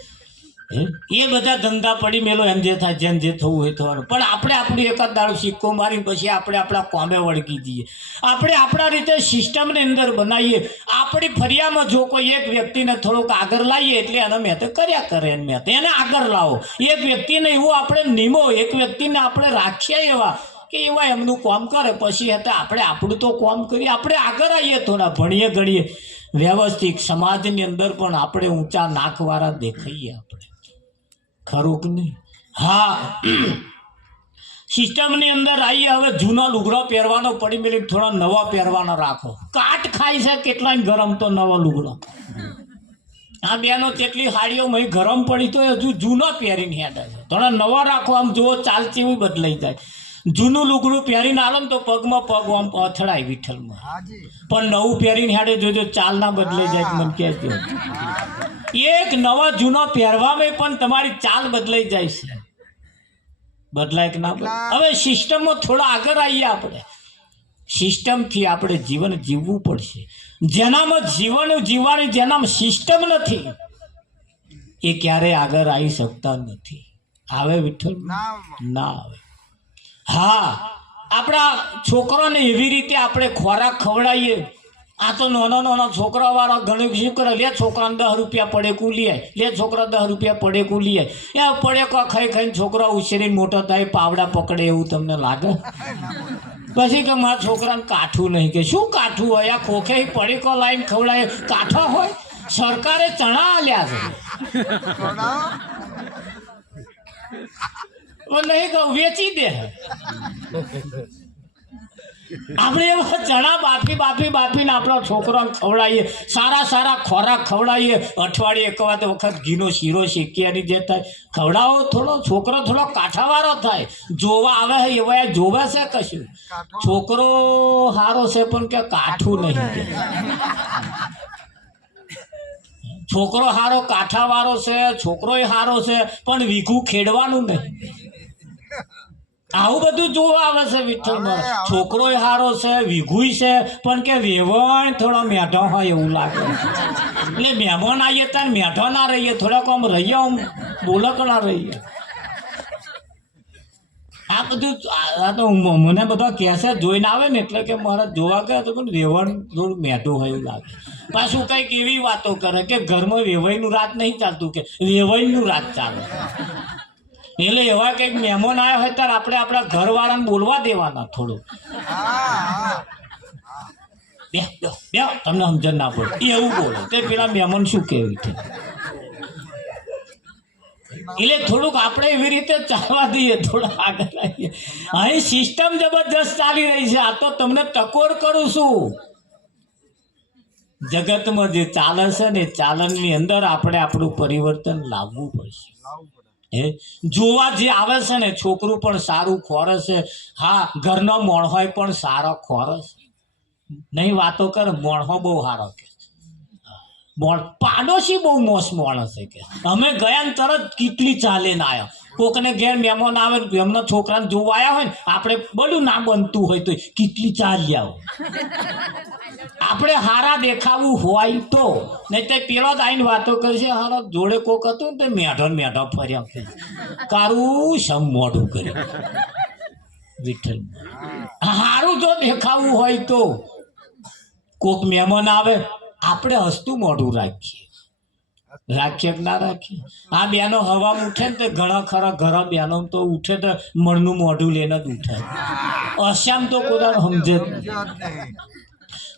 એ બધા ધંધા પડી મેલો એમ જે થાય જેમ જે થવું હોય થવાનું પણ આપણે આપણું એકાદ દાડો સિક્કો મારીને પછી આપણે આપણા કોમે વળગી દઈએ આપણે આપણા રીતે સિસ્ટમને અંદર બનાવીએ આપણી ફરિયામાં જો કોઈ એક વ્યક્તિને થોડોક આગળ લાવીએ એટલે એને મેં તો કર્યા કરે એને આગળ લાવો એક વ્યક્તિને એવું આપણે નિમો એક વ્યક્તિને આપણે રાખીએ એવા કે એવા એમનું કામ કરે પછી હતા આપણે આપણું તો કામ કરીએ આપણે આગળ આવીએ થોડા ભણીએ ગણીએ વ્યવસ્થિત સમાજની અંદર પણ આપણે ઊંચા નાકવાળા દેખાઈએ આપણે ખરું કે નહીં હા સિસ્ટમની અંદર આવીએ હવે જૂનો લુગડો પહેરવાનો પડી મેલી થોડા નવા પહેરવાના રાખો કાટ ખાય છે કેટલાય ગરમ તો નવો લુગડો આ બેનો કેટલી હાડીઓ મહી ગરમ પડી તો હજુ જૂનો પહેરીને હેડે છે થોડા નવા રાખો આમ જુઓ ચાલતી એવું બદલાઈ જાય જૂનું લુગડું પહેરીને આલો ને તો પગમાં પગ આમ અથડાય વિઠ્ઠલમાં હાજી પણ નવું પહેરીને હેડે જોજો ચાલ ના બદલાઈ જાય મને કહેજો એક નવા જૂનો પહેરવામાં પણ તમારી ચાલ બદલાઈ જાય છે બદલાય કે ના બદલાય હવે સિસ્ટમમાં થોડા આગળ આવીએ આપણે સિસ્ટમથી આપણે જીવન જીવવું પડશે જેનામાં જીવન જીવવાની જેનામાં સિસ્ટમ નથી એ ક્યારેય આગળ આવી શકતા નથી આવે વિઠ્ઠલ ના ના આવે હા આપણા છોકરાને એવી રીતે આપણે ખોરાક ખવડાવીએ આ તો નાનો છોકરા વાળા ઘણું શું કરે લે છોકરાને 10 રૂપિયા પડેકું લઈ આય લે છોકરા 10 રૂપિયા પડેકું લઈ આય એ પડેકો ખાઈને છોકરા ઉછેરીને મોટો થાય પાવડા પકડે એવું તમને લાગે પછી કે મારા છોકરાને કાઠું નહીં કે શું કાઠું હોય આ ખોખે પડેકો લાઈને ખવડાય કાઠો હોય સરકારે ચણા આલ્યા છે નહીં કહું વેચી દે આપણે એવા ચણા બાફીને આપણા છોકરાને ખવડાવીએ સારા ખોરાક ખવડાવીએ અઠવાડિયે એક વખત ઘીનો શીરો શેકીયાની જે થાય ખવડાવો થોડો છોકરો થોડો કાઠાવાળો થાય જોવા આવે એવા જોવે છે કશું છોકરો સારો છે પણ કે કાઠું નહીં છોકરો સારો કાઠાવાળો છે છોકરોય સારો છે પણ વીઘું ખેડવાનું નહીં આવું બધું જોવા આવે છે વિઠ્ઠલમાં છોકરોય સારો છે વીઘુય છે પણ કે વેવણ થોડો મેઢો હોય એવું લાગે એટલે મહેમાન આવીએ ત્યારે મેઢો ના રહીએ થોડાક આમ રહીએ આમ બોલકડા રહીએ આ બધું આ તો મને બધા કહેશે જોઈને આવે ને એટલે કે મારે જોવા ગયા તો પણ વેવણ થોડું મેઢું હોય એવું લાગે પાછું કંઈક એવી વાતો કરે કે ઘરમાં વેવાઈનું રાત નહીં ચાલતું કે વેવાઈનું રાત ચાલે એટલે એવા કંઈક મહેમાન આવ્યા હોય ત્યારે આપણે આપણા ઘરવાળાને બોલવા દેવાના થોડું બે તમને સમજણ ના પડે એવું બોલો તે પેલા મહેમાન શું કહેવી છે એટલે થોડુંક આપણે એવી રીતે ચાલવા દઈએ થોડા આગળ આવીએ અહીં સિસ્ટમ જબરજસ્ત ચાલી રહી છે આ તો તમને ટકોર કરું છું જગતમાં જે ચાલે છે ને ચાલનની અંદર આપણે આપણું પરિવર્તન લાવવું પડશે જોવા જે આવે છે ને છોકરું પણ સારું ખોરે છે હા ઘરનો મોણહોય પણ સારો ખોરે છે નહીં વાતો કરે મોણહો બહુ સારો કે પાડોશી બહુ મોસ માણસ છે કે અમે ગયા ને તરત કેટલી ચાલે ને આવ્યા. કોકને ઘેર મહેમાન આવે ને એમના છોકરાને જોવા આવ્યા હોય ને આપણે બધું ના બનતું હોય તો કેટલી ચાલી આવો. આપણે હારા દેખાવું હોય તો નહીં તો પેલો જ આવીને વાતો કરશે હારા જોડે કોક હતું ને તો મેઢો ને મેઢો ફર્યા કે કારું સમ મોઢું કર્યું. વિઠ્ઠલ હારું જો દેખાવું હોય તો કોક મહેમાન આવે આપણે હસતું મોઢું રાખીએ કે ના રાખીએ. આ બેનો હવામાં ઉઠે ને તો ઘણા ખરા ઘરા બેનો તો ઉઠે તો મણનું મોઢું લઈને જ ઉઠે. હસ્યામ તો કોદાર સમજે જ નહીં.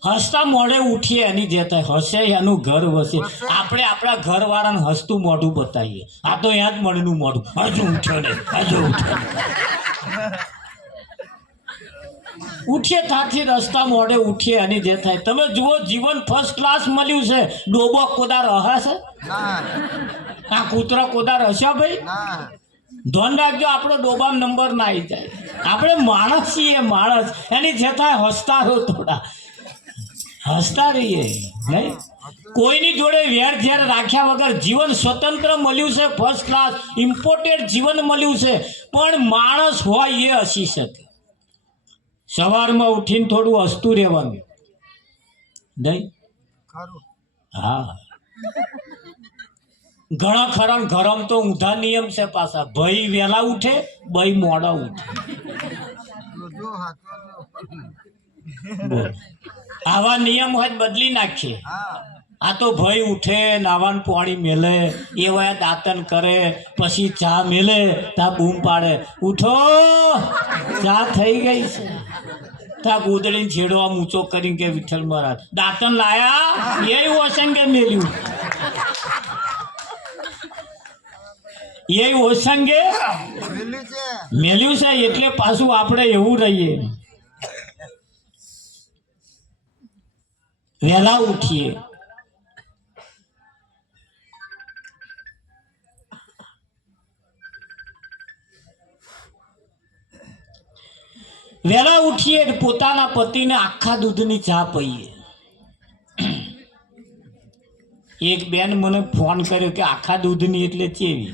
હસતા મોઢે ઉઠીએ એની જે થાય હસે એનું ઘર વસે. આપણે આપણા ઘરવાળાને હસતું મોઢું બતાવીએ. આ તો ત્યાં જ મણનું મોઢું હજુ ઉઠ્યો ને હજુ ઉઠ્યો ઉઠીએ ત્યાંથી રસ્તા મોઢે ઉઠીએ એની જે થાય. તમે જુઓ જીવન ફર્સ્ટ ક્લાસ મળ્યું છે. ડોબો કોદાર હશે? આ કૂતરા કોદાર હશે ભાઈ? ધ્યાન રાખજો આપણો ડોબામાં નંબર ના આવી જાય. આપણે માણસ છીએ માણસ એની જે થાય હસતા રહો થોડા હસતા રહીએ નહીં. કોઈની જોડે વેર ઝેર રાખ્યા વગર જીવન સ્વતંત્ર મળ્યું છે. ફર્સ્ટ ક્લાસ ઇમ્પોર્ટેડ જીવન મળ્યું છે. પણ માણસ હોય એ હસી શકે. સવારમાં ઉઠીને થોડું હસતું રહેવાનું નહીં. હા ઘણા ખરા ગરમ તો ઊંધા નિયમ છે પાછા. ભાઈ વહેલા ઉઠે ભાઈ મોડા ઉઠે. બોલ આવા નિયમ હોય બદલી નાખીએ. આ તો ભાઈ ઉઠે નાવાનું પાણી મેલે એ વયા દાંતન કરે પછી ચા મેલે તા બૂમ પાડે ઉઠો ચા થઈ ગઈ છે. તા ગોદડીને છેડો આમ ઊંચો કરીને કે વિઠ્ઠલ મહારાજ દાંતન લાયા એ ઓસંગે મેલ્યું એ ઓસંગે મેલ્યું છે. એટલે પાછું આપણે એવું રહીએ વહેલા ઉઠીએ. વહેલા ઉઠીએ પોતાના પતિને આખા દૂધની ચા પીએ. એક બેન મને ફોન કર્યો કે આખા દૂધની એટલે ચેવી?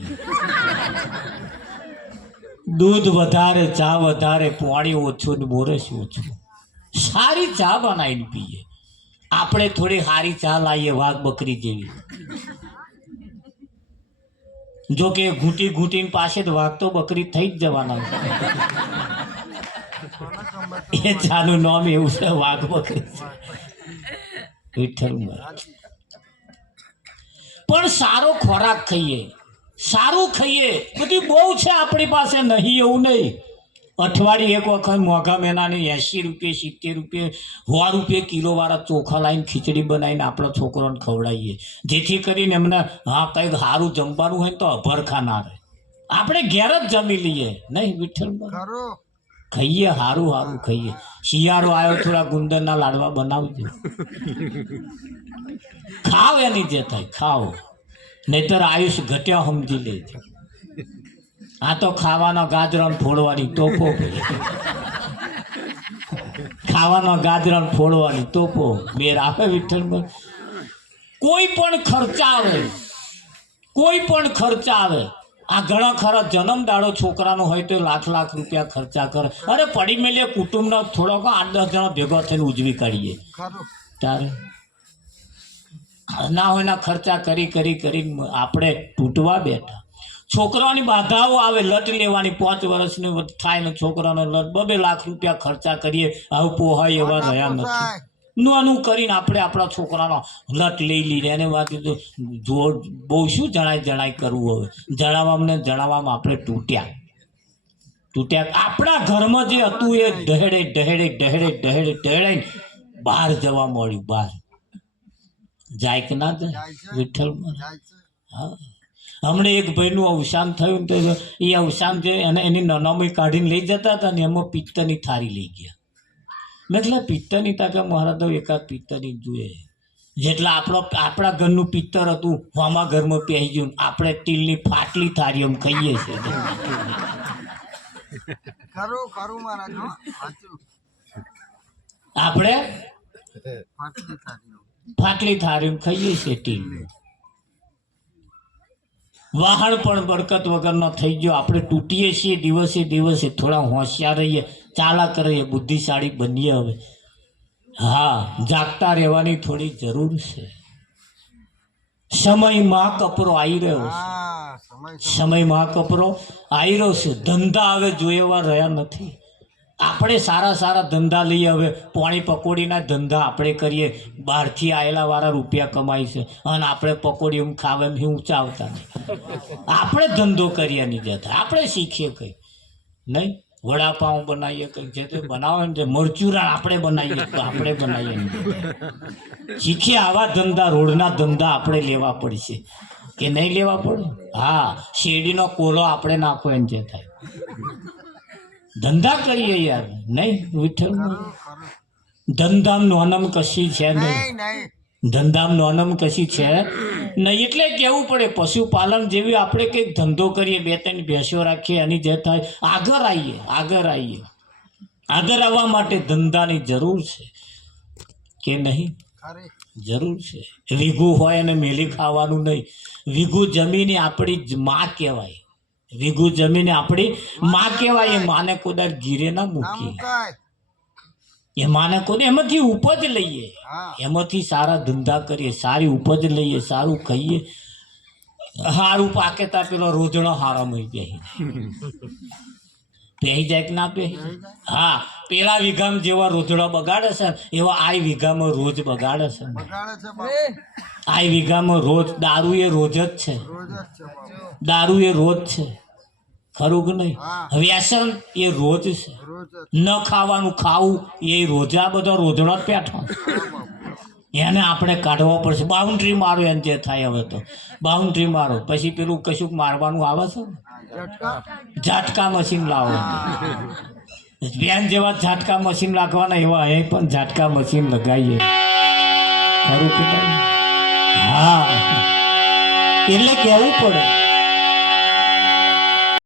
દૂધ વધારે ચા વધારે પાણી ઓછું ને મોરસ ઓછું. સારી ચા બનાવીને પીએ. આપણે થોડી સારી ચા લાવીએ વાઘ બકરી જેવી. જો કે ઘૂંટી ઘૂંટીને પાસે જ વાઘ તો બકરી થઈ જ જવાના. એ ચાનું નામ એવું છે વાઘ બકરી. વિઠ્ઠલ પણ સારો ખોરાક ખાઈએ સારું ખાઈએ. બધી બહુ છે આપણી પાસે નહીં એવું નહીં. અઠવાડિયે એક વખત મોંઘા મહિનાને 80 રૂપિયા 70 રૂપિયા 100 રૂપિયા કિલોવાળા ચોખા લાવીને ખીચડી બનાવીને આપણા છોકરાઓને ખવડાવીએ જેથી કરીને એમને હા કંઈક સારું જમવાનું હોય તો અભરખા ના રહે. આપણે ઘેર જ જમી લઈએ નહીં વિઠ્ઠલ ખાઈએ સારું સારું ખાઈએ. શિયાળો આવ્યો થોડા ગુંદરના લાડવા બનાવજો. ખાવ એની જે થાય ખાઓ નહીતર આયુષ ઘટ્યા સમજી લેજો. આ તો ખાવાના ગાજરન ફોડવાની તોપો ખાવાના ગાજરન ફોડવાની તોપો મેર આપે વિઠ્ઠલ. કોઈ પણ ખર્ચા આવે કોઈ પણ ખર્ચા આવે. આ ઘણા ખરા જન્મદાડો છોકરાનો હોય તો લાખ લાખ રૂપિયા ખર્ચા કરે. અરે પડી મેલે કુટુંબના થોડાક 8-10 જણા ભેગા થઈને ઉજવી કાઢીએ. તારે ના હોય ના ખર્ચા કરી કરી કરીને આપણે તૂટવા બેઠા. છોકરાઓની બાધાઓ આવે લટ લેવાની 5 વર્ષની થાય ને છોકરાનો લટ 2-2 લાખ રૂપિયા ખર્ચા કરીએ. આવું પોહાય એવા રહ્યા નથી. નાનું કરીને આપણે આપણા છોકરાનો લટ લઈ લઈએ. એને વાત તો જોર બહુ શું જણાય કરવું હવે. જણાવવામાં આપણે તૂટ્યા. આપણા ઘરમાં જે હતું એ ઢહેડે બહાર જવા મળ્યું. બહાર જાય કે ના જાય વિઠ્ઠલ? હા હમણાં એક ભાઈનું અવસાન થયું તો એ અવસાન જે એની નનામી કાઢીને લઈ જતા હતા ને એમાં પિત્તની થાળી લઈ ગયા. મેં એટલે પિત્તરની તાકે મારા તો એકાદ પિત્તરની જોઈએ. જેટલા આપણા ઘરનું પિત્તર હતું આમાં ઘરમાં પહેરી ગયું. આપણે ટીલની ફાટલી થાળી એમ ખાઈએ છીએ. આપણે ફાટલી થાળી ખાઈએ છીએ ટીમ વાહન પણ બરકત વગરનો થઈ ગયો. આપણે તૂટીએ છીએ દિવસે દિવસે. થોડા હોશિયાર રહીએ, ચાલાક રહીએ, બુદ્ધિશાળી બનીએ. હવે હા, જાગતા રહેવાની થોડી જરૂર છે. સમયમાં કપરો આવી રહ્યો છે. હા, સમયમાં કપરો આવી રહ્યો છે. ધંધા હવે જોયેવા રહ્યા નથી. આપણે સારા સારા ધંધા લઈએ. હવે પાણી પકોડીના ધંધા આપણે કરીએ. બહારથી આવેલા વાળા રૂપિયા કમાય છે અને આપણે પકોડી એમ ખાવે એમ ઊંચા આવતા નહીં. આપણે ધંધો કરીએ નહીં જતા. આપણે શીખીએ કંઈ નહીં. વડાપાઉં બનાવીએ કંઈક જે તે બનાવે ને જે મરચુરા આપણે બનાવીએ તો આપણે બનાવીએ નહીં. શીખીએ આવા ધંધા, રોડના ધંધા આપણે લેવા પડશે કે નહીં લેવા પડે? હા, શેરડીનો કોલો આપણે નાખો એમ જે થાય. ધંધા કરીએ યાર, નહીં વિઠ્ઠલ? ધંધામ નોનમ કશી છે નહીં. નહીં. ધંધામ નોનમ કશી છે નહીં. એટલે કહેવું પડે પશુપાલન જેવી આપણે કંઈક ધંધો કરીએ, 2-3 ભેંસો રાખીએ, એની જે થાય આગળ આવીએ. આગળ આવવા માટે ધંધાની જરૂર છે કે નહીં? ખરી. જરૂર છે. વીઘું હોય અને મેલી ખાવાનું નહીં. વીઘું જમીન એ આપણી જ માં કહેવાય. વીઘું જમીન એ આપણી માં કહેવાય. એ માને કોદાર ગીરે ના ના મૂકીએ. મુકાય. એ માને કોઈ એમાંથી ઉપજ લઈએ. હા. એમાંથી સારા ધંધા કરીએ, સારી ઉપજ લઈએ, સારું ખાઈએ. સારું પાકે તા પેલો રોજણો હારામાં પહેરી જાય કે ના પહેરી જાય? હા, પેલા વીઘામાં જેવા રોજડા બગાડે છે એવા આ વીઘામાં રોજ બગાડે છે. બગાડે છે બાપુ. આ વીઘામાં રોજ દારૂ એ રોજ જ છે. રોજ જ છે બાપુ. દારૂ એ રોજ છે. ખરું કે નહીં? હા. વ્યસન એ રોજ છે. રોજ જ. ન ખાવાનું ખાવું એ રોજ. આ બધા રોજડા જ બેઠા. હા બાપુ. એને આપણે કાઢવો પડશે. બાઉન્ડ્રી મારો એને જે થાય. હવે તો બાઉન્ડ્રી મારો પછી પેલું કશુંક મારવાનું આવે છે ને, ઝટકા. ઝાટકા મશીન લાવો. બેન જેવા ઝાટકા મશીન લાગવાના એવા અહીં પણ ઝાટકા મશીન લગાવીએ. ખરું કે નહીં? હા, એટલે કહેવું પડે.